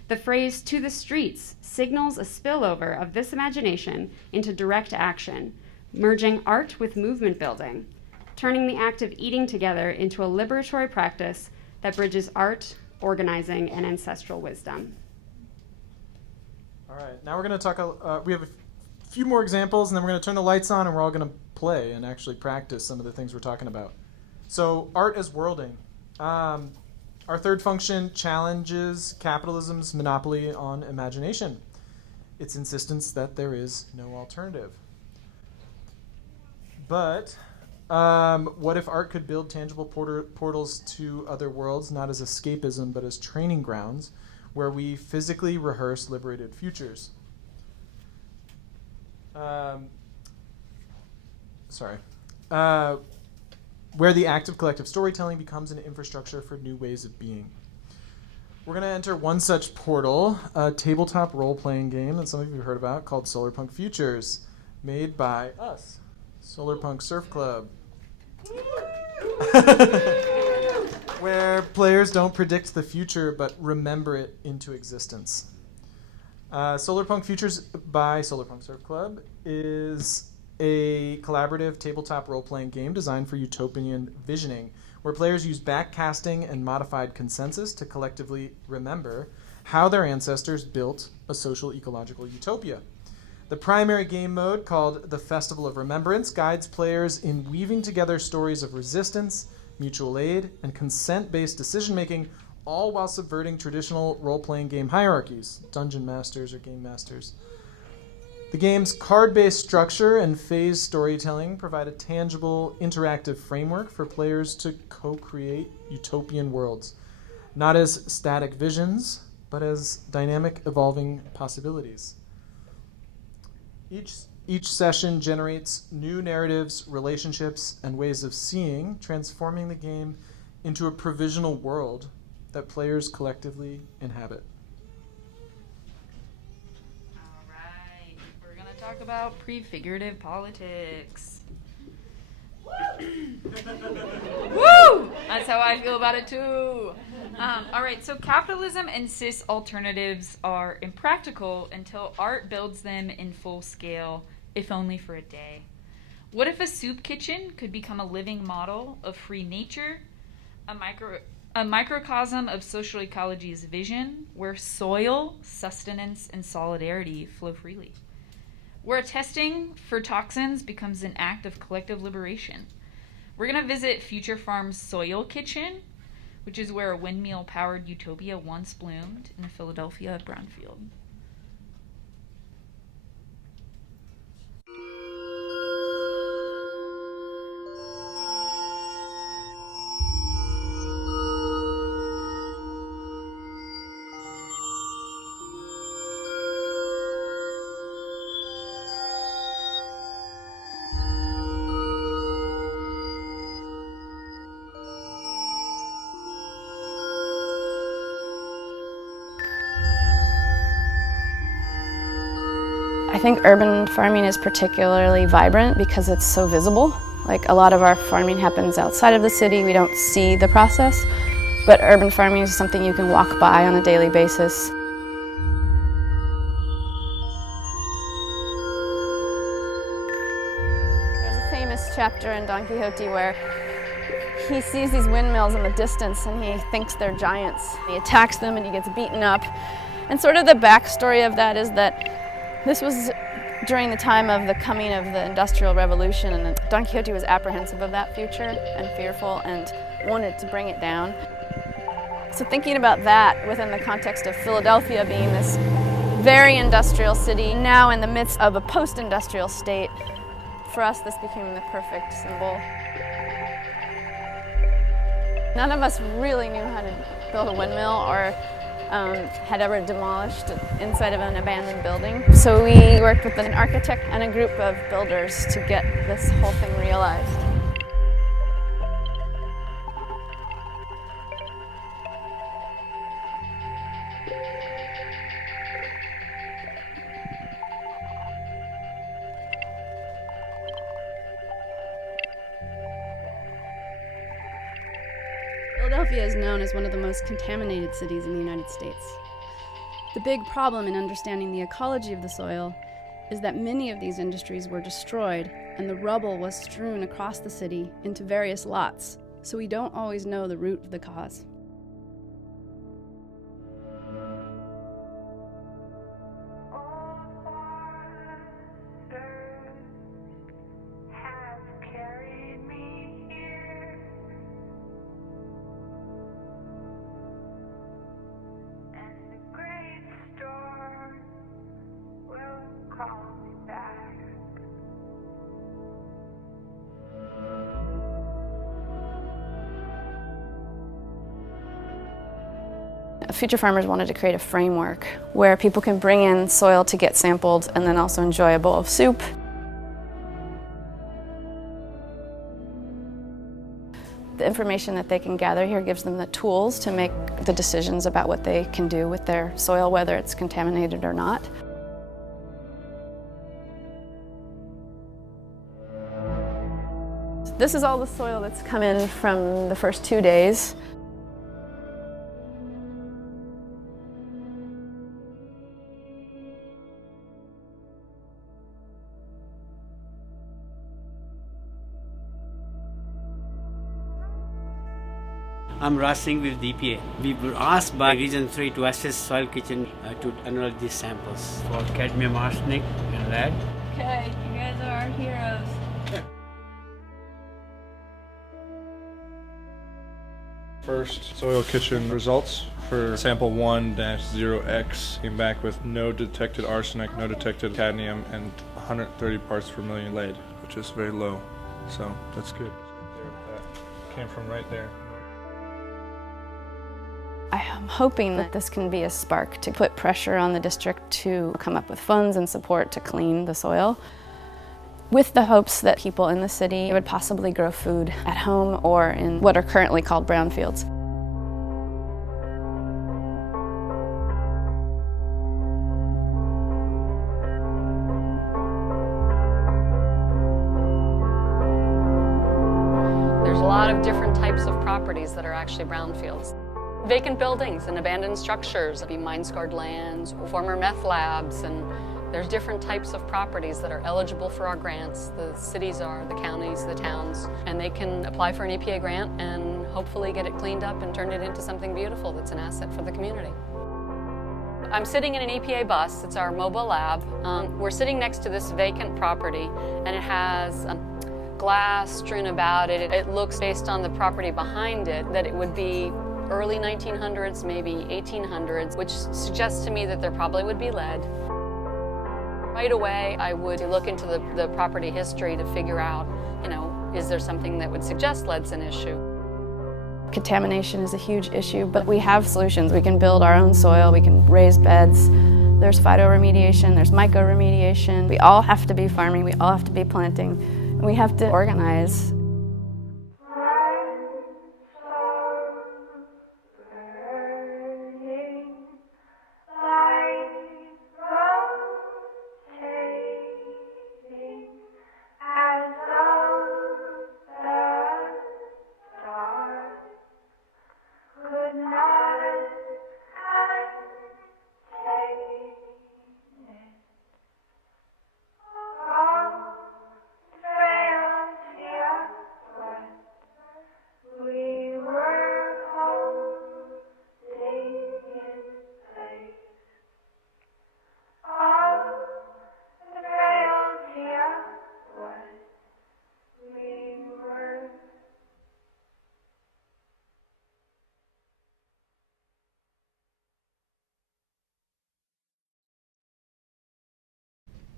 The phrase "to the streets" signals a spillover of this imagination into direct action, merging art with movement building, turning the act of eating together into a liberatory practice that bridges art, organizing, and ancestral wisdom. All right, now we're going to talk, we have a few more examples, and then we're going to turn the lights on, and we're all going to play and actually practice some of the things we're talking about. So art as worlding. Our third function challenges capitalism's monopoly on imagination, its insistence that there is no alternative. But what if art could build tangible portals to other worlds, not as escapism, but as training grounds, where we physically rehearse liberated futures? Where the act of collective storytelling becomes an infrastructure for new ways of being. We're going to enter one such portal, a tabletop role-playing game that some of you have heard about called Solarpunk Futures, made by us, Solarpunk Surf Club, where players don't predict the future but remember it into existence. Solarpunk Futures by Solarpunk Surf Club is a collaborative tabletop role-playing game designed for utopian visioning, where players use backcasting and modified consensus to collectively remember how their ancestors built a social ecological utopia. The primary game mode, called the Festival of Remembrance, guides players in weaving together stories of resistance, mutual aid, and consent-based decision-making, all while subverting traditional role-playing game hierarchies, dungeon masters or game masters. The game's card-based structure and phase storytelling provide a tangible, interactive framework for players to co-create utopian worlds, not as static visions, but as dynamic, evolving possibilities. Each session generates new narratives, relationships, and ways of seeing, transforming the game into a provisional world that players collectively inhabit. Talk about prefigurative politics. Woo! That's how I feel about it too. All right, so capitalism insists alternatives are impractical until art builds them in full scale, if only for a day. What if a soup kitchen could become a living model of free nature, a microcosm of social ecology's vision, where soil, sustenance, and solidarity flow freely? Where testing for toxins becomes an act of collective liberation. We're going to visit Future Farm's Soil Kitchen, which is where a windmill-powered utopia once bloomed in a Philadelphia brownfield. I think urban farming is particularly vibrant because it's so visible. Like, a lot of our farming happens outside of the city. We don't see the process, but urban farming is something you can walk by on a daily basis. There's a famous chapter in Don Quixote where he sees these windmills in the distance and he thinks they're giants. He attacks them and he gets beaten up. And sort of the backstory of that is that this was during the time of the coming of the Industrial Revolution, and Don Quixote was apprehensive of that future and fearful and wanted to bring it down. So thinking about that within the context of Philadelphia being this very industrial city, now in the midst of a post-industrial state. For us, this became the perfect symbol. None of us really knew how to build a windmill or had ever demolished inside of an abandoned building. So we worked with an architect and a group of builders to get this whole thing realized. Philadelphia is known as one of the most contaminated cities in the United States. The big problem in understanding the ecology of the soil is that many of these industries were destroyed and the rubble was strewn across the city into various lots, so we don't always know the root of the cause. Future Farmers wanted to create a framework where people can bring in soil to get sampled and then also enjoy a bowl of soup. The information that they can gather here gives them the tools to make the decisions about what they can do with their soil, whether it's contaminated or not. This is all the soil that's come in from the first 2 days. I'm Raj Singh with DPA. We were asked by Region 3 to assess soil kitchen to analyze these samples for cadmium, arsenic and lead. Okay, you guys are our heroes. First soil kitchen results for sample 1-0X came back with no detected arsenic, no detected cadmium, and 130 parts per million lead, which is very low. So that's good. That came from right there. I am hoping that this can be a spark to put pressure on the district to come up with funds and support to clean the soil, with the hopes that people in the city would possibly grow food at home or in what are currently called brownfields. There's a lot of different types of properties that are actually brownfields. Vacant buildings and abandoned structures, be mine-scarred lands, former meth labs, and there's different types of properties that are eligible for our grants. The cities are, the counties, the towns, and they can apply for an EPA grant and hopefully get it cleaned up and turn it into something beautiful that's an asset for the community. I'm sitting in an EPA bus. It's our mobile lab. We're sitting next to this vacant property, and it has glass strewn about it. It looks, based on the property behind it, that it would be early 1900s, maybe 1800s, which suggests to me that there probably would be lead. Right away, I would look into the property history to figure out, is there something that would suggest lead's an issue? Contamination is a huge issue, but we have solutions. We can build our own soil, we can raise beds, there's phytoremediation, there's mycoremediation. We all have to be farming, we all have to be planting, and we have to organize.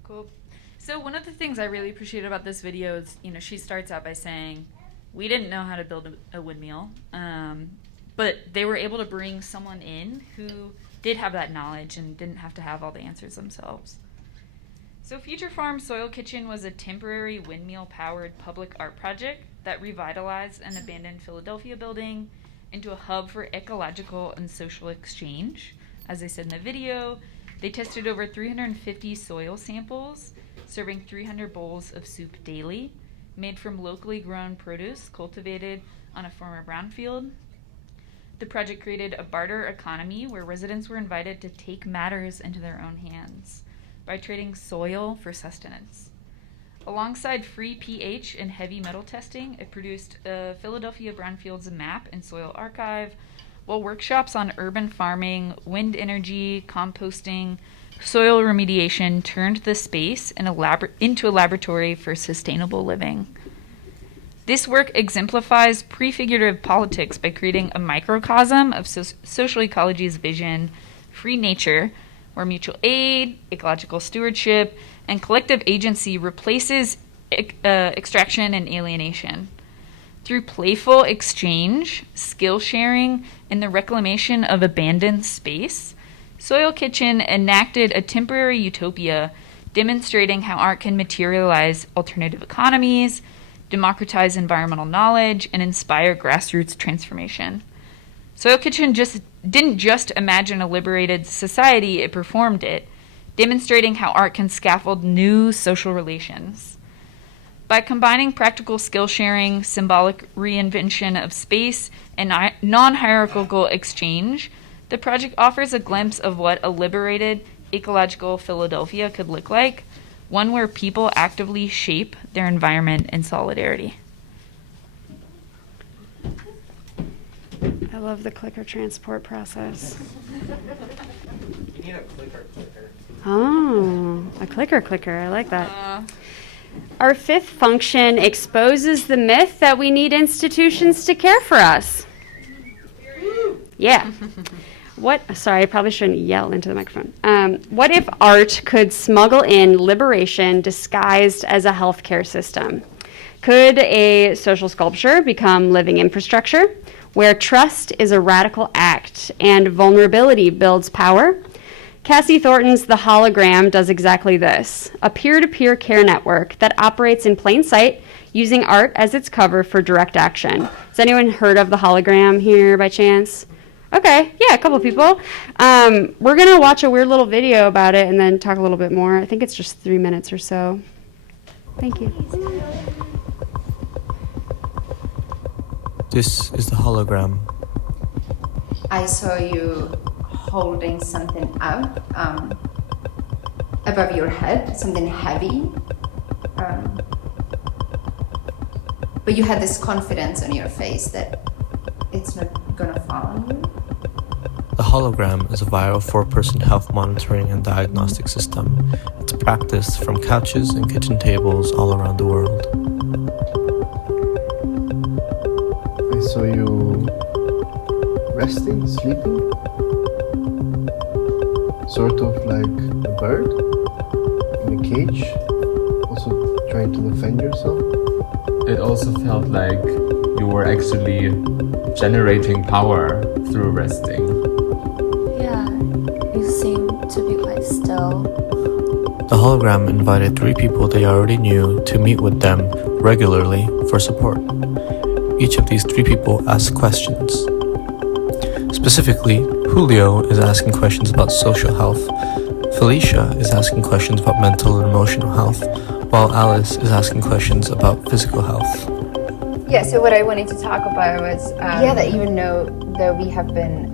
Cool. So one of the things I really appreciate about this video is, she starts out by saying, we didn't know how to build a windmill, but they were able to bring someone in who did have that knowledge and didn't have to have all the answers themselves. So Future Farm Soil Kitchen was a temporary windmill-powered public art project that revitalized an abandoned Philadelphia building into a hub for ecological and social exchange. As I said in the video, they tested over 350 soil samples, serving 300 bowls of soup daily, made from locally grown produce cultivated on a former brownfield. The project created a barter economy where residents were invited to take matters into their own hands by trading soil for sustenance. Alongside free pH and heavy metal testing, it produced a Philadelphia brownfields map and soil archive, while workshops on urban farming, wind energy, composting, soil remediation turned the space into a laboratory for sustainable living. This work exemplifies prefigurative politics by creating a microcosm of social ecology's vision, free nature, where mutual aid, ecological stewardship, and collective agency replaces extraction and alienation. Through playful exchange, skill sharing, and the reclamation of abandoned space, Soil Kitchen enacted a temporary utopia demonstrating how art can materialize alternative economies, democratize environmental knowledge, and inspire grassroots transformation. Soil Kitchen didn't just imagine a liberated society, it performed it, demonstrating how art can scaffold new social relations. By combining practical skill sharing, symbolic reinvention of space, and non-hierarchical exchange, the project offers a glimpse of what a liberated, ecological Philadelphia could look like, one where people actively shape their environment in solidarity. I love the clicker transport process. You need a clicker. Oh, a clicker. I like that. Our fifth function exposes the myth that we need institutions to care for us. Yeah. Sorry, I probably shouldn't yell into the microphone. What if art could smuggle in liberation disguised as a healthcare system? Could a social sculpture become living infrastructure, where trust is a radical act and vulnerability builds power? Cassie Thornton's The Hologram does exactly this, a peer-to-peer care network that operates in plain sight using art as its cover for direct action. Has anyone heard of The Hologram here by chance? Okay, yeah, a couple people. We're going to watch a weird little video about it and then talk a little bit more. I think it's just 3 minutes or so. Thank you. This is The Hologram. I saw you holding something up above your head, something heavy. But you had this confidence on your face that it's not gonna fall on you. The Hologram is a viral 4-person health monitoring and diagnostic system. It's practiced from couches and kitchen tables all around the world. I saw you resting, sleeping, sort of like a bird in a cage, also trying to defend yourself. It also felt like you were actually generating power through resting. Yeah, you seem to be quite still. The Hologram invited 3 people they already knew to meet with them regularly for support. Each of these 3 people asked questions. Specifically, Julio is asking questions about social health, Felicia is asking questions about mental and emotional health, while Alice is asking questions about physical health. Yeah, so what I wanted to talk about was, that even though we have been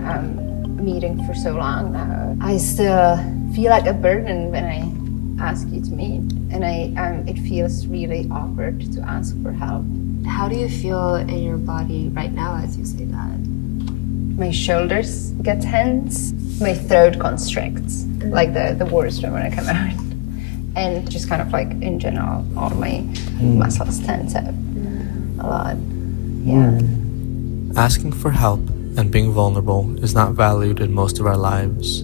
meeting for so long now, I still feel like a burden when I ask you to meet, and it feels really awkward to ask for help. How do you feel in your body right now as you say that? My shoulders get tense, my throat constricts, like the words when I come out. And just kind of like in general, all my muscles tense out a lot. Yeah. Asking for help and being vulnerable is not valued in most of our lives.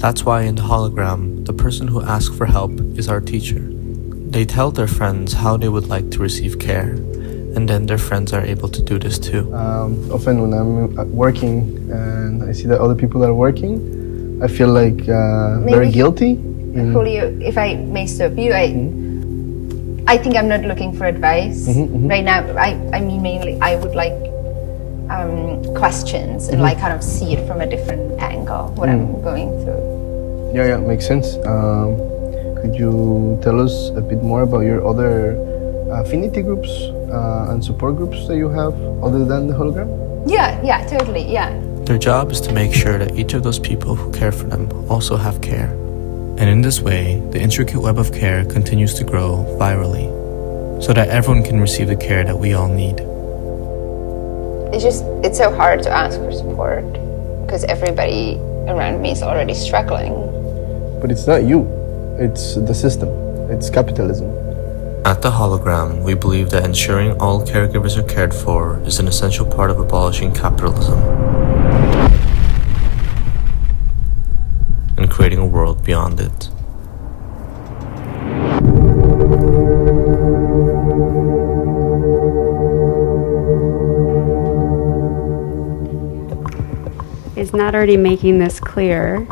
That's why in The Hologram, the person who asks for help is our teacher. They tell their friends how they would like to receive care, and then their friends are able to do this too. Often when I'm working and I see that other people are working, I feel like very guilty. Julio, if I may stop you, I think I'm not looking for advice right now. I mean, mainly I would like questions and like kind of see it from a different angle, what I'm going through. Yeah, makes sense. Could you tell us a bit more about your other affinity groups and support groups that you have other than the hologram? Yeah, totally, yeah. Their job is to make sure that each of those people who care for them also have care. And in this way, the intricate web of care continues to grow virally, so that everyone can receive the care that we all need. It's so hard to ask for support because everybody around me is already struggling. But it's not you, it's the system, it's capitalism. At the Hologram, we believe that ensuring all caregivers are cared for is an essential part of abolishing capitalism and creating a world beyond it. Is not already making this clear.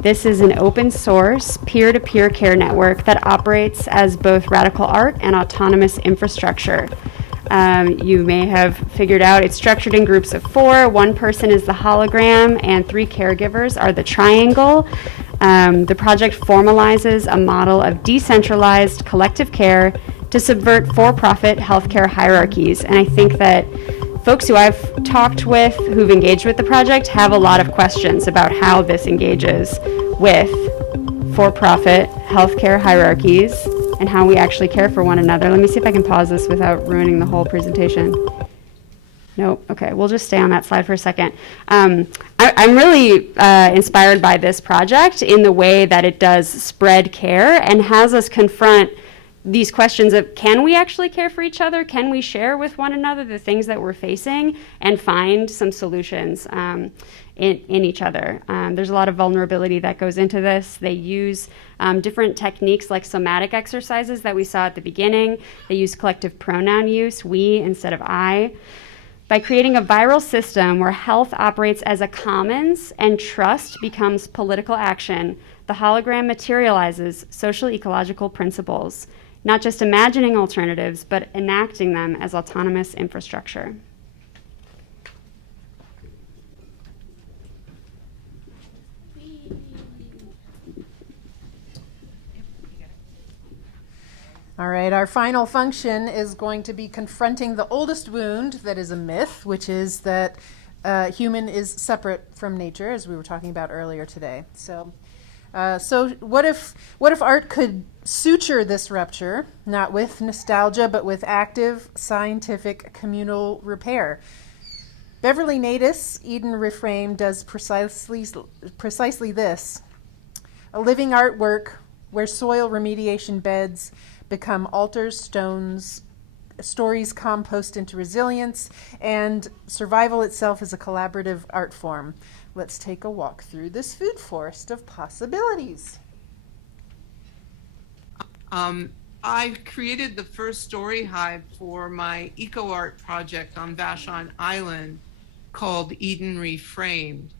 This is an open source, peer-to-peer care network that operates as both radical art and autonomous infrastructure. You may have figured out it's structured in groups of 4. One person is the hologram and 3 caregivers are the triangle. The project formalizes a model of decentralized collective care to subvert for-profit healthcare hierarchies. And I think that folks who I've talked with who've engaged with the project have a lot of questions about how this engages with for-profit healthcare hierarchies and how we actually care for one another. Let me see if I can pause this without ruining the whole presentation. Nope. Okay, we'll just stay on that slide for a second. I'm really inspired by this project in the way that it does spread care and has us confront these questions of, can we actually care for each other? Can we share with one another the things that we're facing and find some solutions in each other? There's a lot of vulnerability that goes into this. They use different techniques like somatic exercises that we saw at the beginning. They use collective pronoun use, we instead of I. By creating a viral system where health operates as a commons and trust becomes political action, the hologram materializes social ecological principles, not just imagining alternatives, but enacting them as autonomous infrastructure. All right, our final function is going to be confronting the oldest wound that is a myth, which is that human is separate from nature, as we were talking about earlier today. So what if art could suture this rupture, not with nostalgia, but with active, scientific, communal repair? Beverly Natus, Eden Reframe, does precisely this. A living artwork where soil remediation beds become altars, stones, stories compost into resilience, and survival itself is a collaborative art form. Let's take a walk through this food forest of possibilities. I created the first story hive for my eco art project on Vashon Island called Eden Reframed.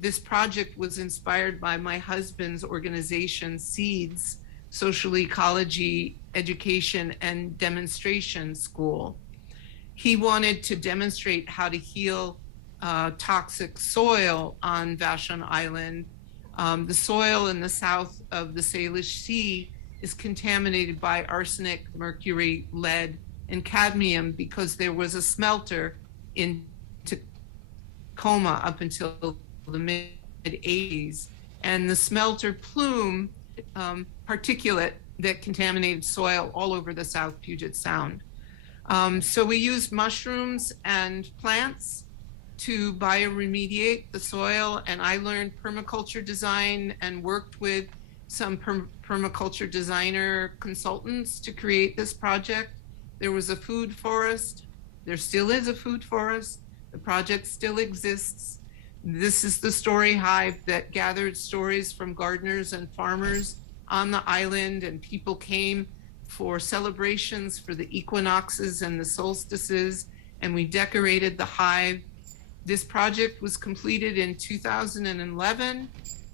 This project was inspired by my husband's organization, Seeds, Social Ecology Education and Demonstration School. He wanted to demonstrate how to heal toxic soil on Vashon Island. The soil in the south of the Salish Sea is contaminated by arsenic, mercury, lead, and cadmium because there was a smelter in Tacoma up until the mid-80s. And the smelter plume particulate that contaminated soil all over the South Puget Sound. So we used mushrooms and plants to bioremediate the soil, and I learned permaculture design and worked with some permaculture designer consultants to create this project. There was a food forest. There still is a food forest. The project still exists. This is the story hive that gathered stories from gardeners and farmers on the island, and people came for celebrations for the equinoxes and the solstices, and we decorated the hive. This project was completed in 2011,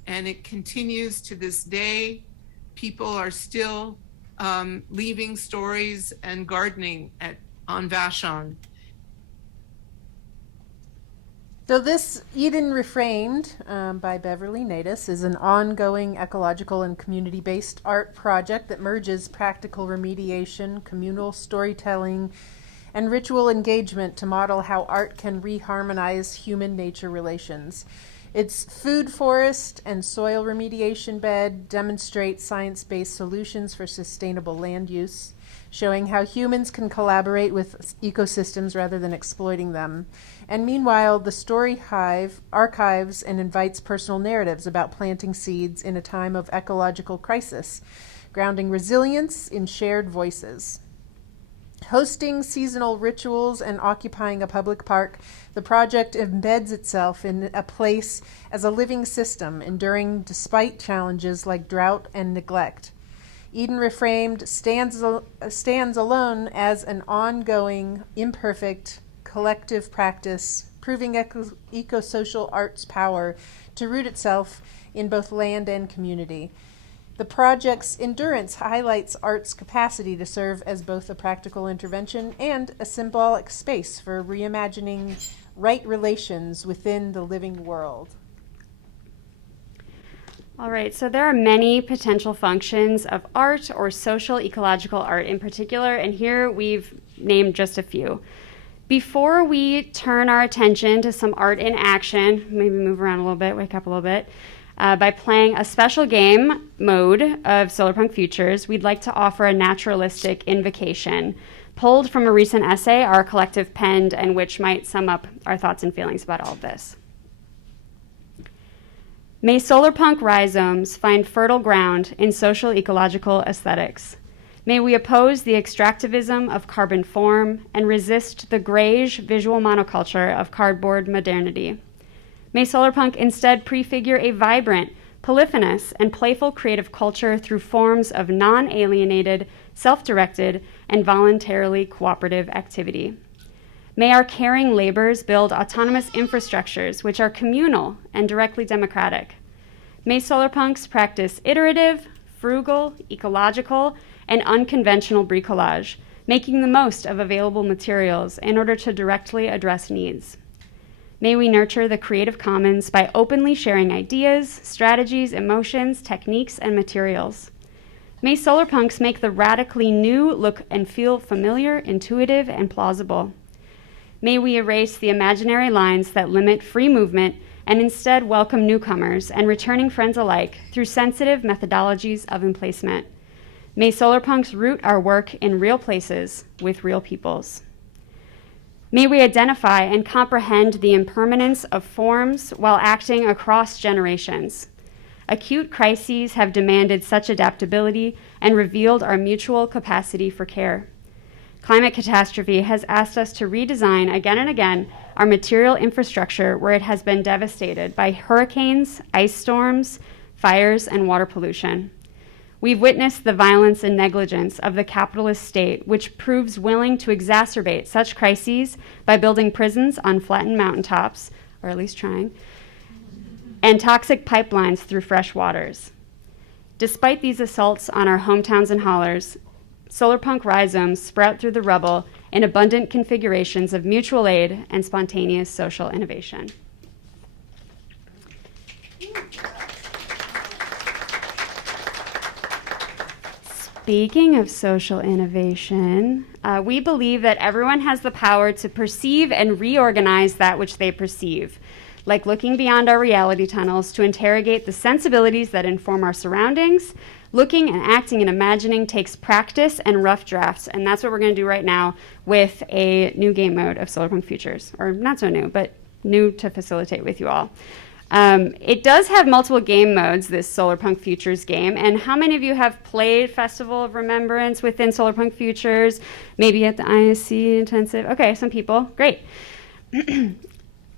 and it continues to this day. People are still leaving stories and gardening on Vashon. So this Eden Reframed by Beverly Natus is an ongoing ecological and community-based art project that merges practical remediation, communal storytelling, and ritual engagement to model how art can reharmonize human-nature relations. Its food forest and soil remediation bed demonstrates science-based solutions for sustainable land use, showing how humans can collaborate with ecosystems rather than exploiting them. And meanwhile, the Story Hive archives and invites personal narratives about planting seeds in a time of ecological crisis, grounding resilience in shared voices. Hosting seasonal rituals and occupying a public park, the project embeds itself in a place as a living system, enduring despite challenges like drought and neglect. Eden Reframed stands alone as an ongoing, imperfect, collective practice, proving eco-social art's power to root itself in both land and community. The project's endurance highlights art's capacity to serve as both a practical intervention and a symbolic space for reimagining right relations within the living world. All right, so there are many potential functions of art or social ecological art in particular, and here we've named just a few. Before we turn our attention to some art in action, maybe move around a little bit, wake up a little bit, by playing a special game mode of Solarpunk Futures, we'd like to offer a naturalistic invocation pulled from a recent essay our collective penned and which might sum up our thoughts and feelings about all of this. May Solarpunk rhizomes find fertile ground in social ecological aesthetics. May we oppose the extractivism of carbon form and resist the grayish visual monoculture of cardboard modernity. May Solarpunk instead prefigure a vibrant, polyphonous, and playful creative culture through forms of non-alienated, self-directed, and voluntarily cooperative activity. May our caring labors build autonomous infrastructures which are communal and directly democratic. May Solarpunks practice iterative, frugal, ecological, and unconventional bricolage, making the most of available materials in order to directly address needs. May we nurture the creative commons by openly sharing ideas, strategies, emotions, techniques, and materials. May Solarpunks make the radically new look and feel familiar, intuitive, and plausible. May we erase the imaginary lines that limit free movement and instead welcome newcomers and returning friends alike through sensitive methodologies of emplacement. May Solarpunks root our work in real places with real peoples. May we identify and comprehend the impermanence of forms while acting across generations. Acute crises have demanded such adaptability and revealed our mutual capacity for care. Climate catastrophe has asked us to redesign again and again our material infrastructure where it has been devastated by hurricanes, ice storms, fires, and water pollution. We've witnessed the violence and negligence of the capitalist state, which proves willing to exacerbate such crises by building prisons on flattened mountaintops, or at least trying, and toxic pipelines through fresh waters. Despite these assaults on our hometowns and hollers, Solarpunk rhizomes sprout through the rubble in abundant configurations of mutual aid and spontaneous social innovation. Speaking of social innovation, we believe that everyone has the power to perceive and reorganize that which they perceive, like looking beyond our reality tunnels to interrogate the sensibilities that inform our surroundings. Looking and acting and imagining takes practice and rough drafts, and that's what we're going to do right now with a new game mode of Solarpunk Futures, or not so new, but new to facilitate with you all. It does have multiple game modes, this Solarpunk Futures game, and how many of you have played Festival of Remembrance within Solarpunk Futures, maybe at the ISC intensive? Okay, some people, great.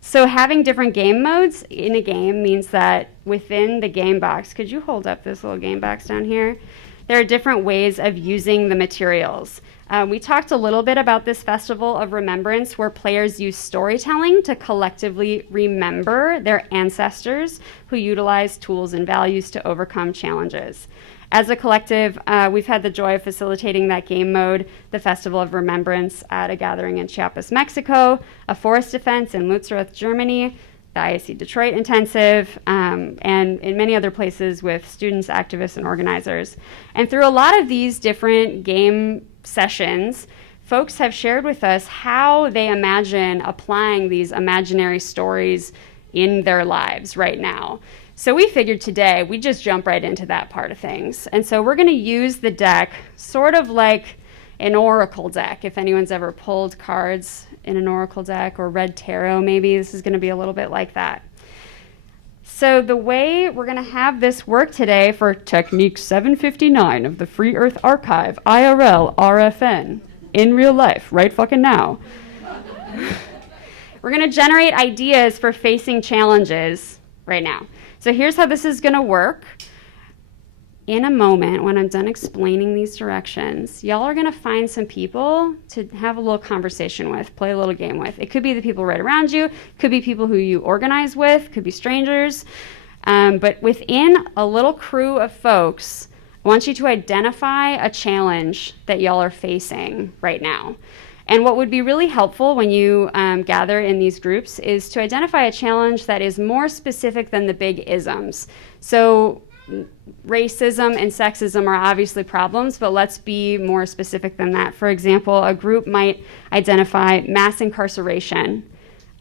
So having different game modes in a game means that within the game box, could you hold up this little game box down here? There are different ways of using the materials. We talked a little bit about this Festival of Remembrance, where players use storytelling to collectively remember their ancestors who utilized tools and values to overcome challenges. As a collective, we've had the joy of facilitating that game mode, the Festival of Remembrance, at a gathering in Chiapas, Mexico, a forest defense in Lützerath, Germany, the ISC Detroit Intensive, and in many other places with students, activists, and organizers. And through a lot of these different game sessions, folks have shared with us how they imagine applying these imaginary stories in their lives right now. So we figured today we'd just jump right into that part of things. And so we're going to use the deck sort of like an oracle deck. If anyone's ever pulled cards in an oracle deck or read tarot, maybe this is going to be a little bit like that. So the way we're going to have this work today for Technique 759 of the Free Earth Archive, IRL, RFN, in real life, right fucking now. We're going to generate ideas for facing challenges right now. So here's how this is going to work. In a moment, when I'm done explaining these directions, y'all are going to find some people to have a little conversation with, play a little game with. It could be the people right around you, could be people who you organize with, could be strangers. But within a little crew of folks, I want you to identify a challenge that y'all are facing right now. And what would be really helpful when you gather in these groups is to identify a challenge that is more specific than the big isms. So racism and sexism are obviously problems, but let's be more specific than that. For example, a group might identify mass incarceration,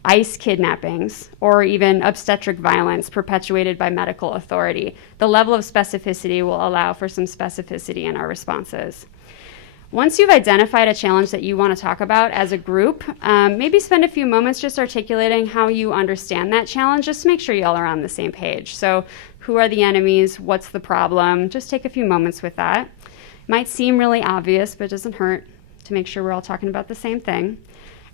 ICE kidnappings, or even obstetric violence perpetuated by medical authority. The level of specificity will allow for some specificity in our responses. Once you've identified a challenge that you want to talk about as a group, maybe spend a few moments just articulating how you understand that challenge, just to make sure y'all are on the same page. So who are the enemies? What's the problem? Just take a few moments with that. It might seem really obvious, but it doesn't hurt to make sure we're all talking about the same thing.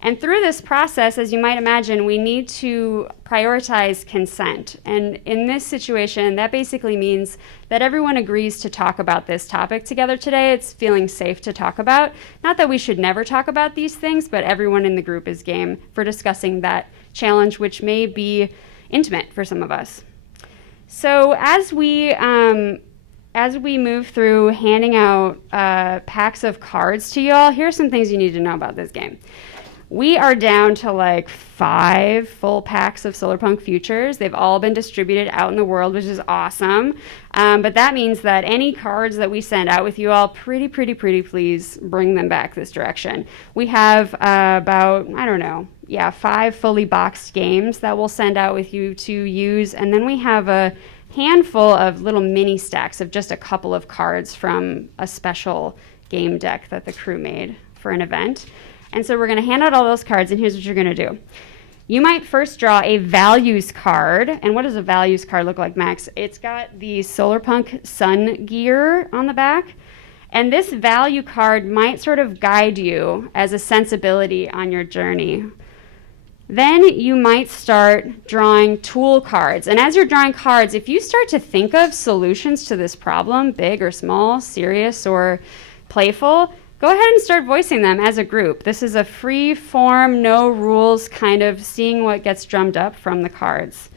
And through this process, as you might imagine, we need to prioritize consent. And in this situation, that basically means that everyone agrees to talk about this topic together today. It's feeling safe to talk about. Not that we should never talk about these things, but everyone in the group is game for discussing that challenge, which may be intimate for some of us. So as we move through handing out packs of cards to y'all, here's some things you need to know about this game. We are down to like 5 full packs of Solarpunk Futures. They've all been distributed out in the world, which is awesome. But that means that any cards that we send out with you all, pretty please bring them back this direction. We have about, 5 fully boxed games that we'll send out with you to use. And then we have a handful of little mini stacks of just a couple of cards from a special game deck that the crew made for an event. And so we're going to hand out all those cards, and here's what you're going to do. You might first draw a values card. And what does a values card look like, Max? It's got the Solarpunk sun gear on the back. And this value card might sort of guide you as a sensibility on your journey. Then you might start drawing tool cards. And as you're drawing cards, if you start to think of solutions to this problem, big or small, serious or playful, go ahead and start voicing them as a group. This is a free form, no rules kind of seeing what gets drummed up from the cards.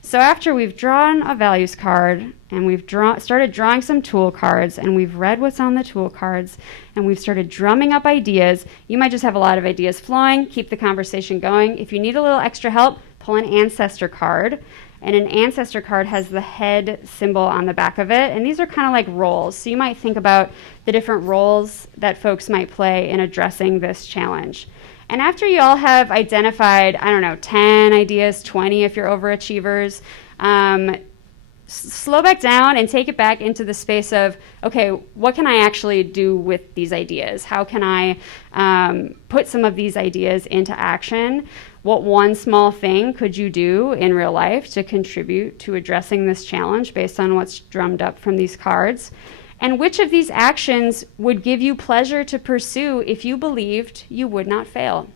So after we've drawn a values card and we've started drawing some tool cards and we've read what's on the tool cards and we've started drumming up ideas, you might just have a lot of ideas flowing, keep the conversation going. If you need a little extra help, pull an ancestor card. And an ancestor card has the head symbol on the back of it. And these are kind of like roles. So you might think about the different roles that folks might play in addressing this challenge. And after you all have identified, 10 ideas, 20 if you're overachievers, slow back down and take it back into the space of, okay, what can I actually do with these ideas? How can I put some of these ideas into action? What one small thing could you do in real life to contribute to addressing this challenge based on what's drummed up from these cards? And which of these actions would give you pleasure to pursue if you believed you would not fail?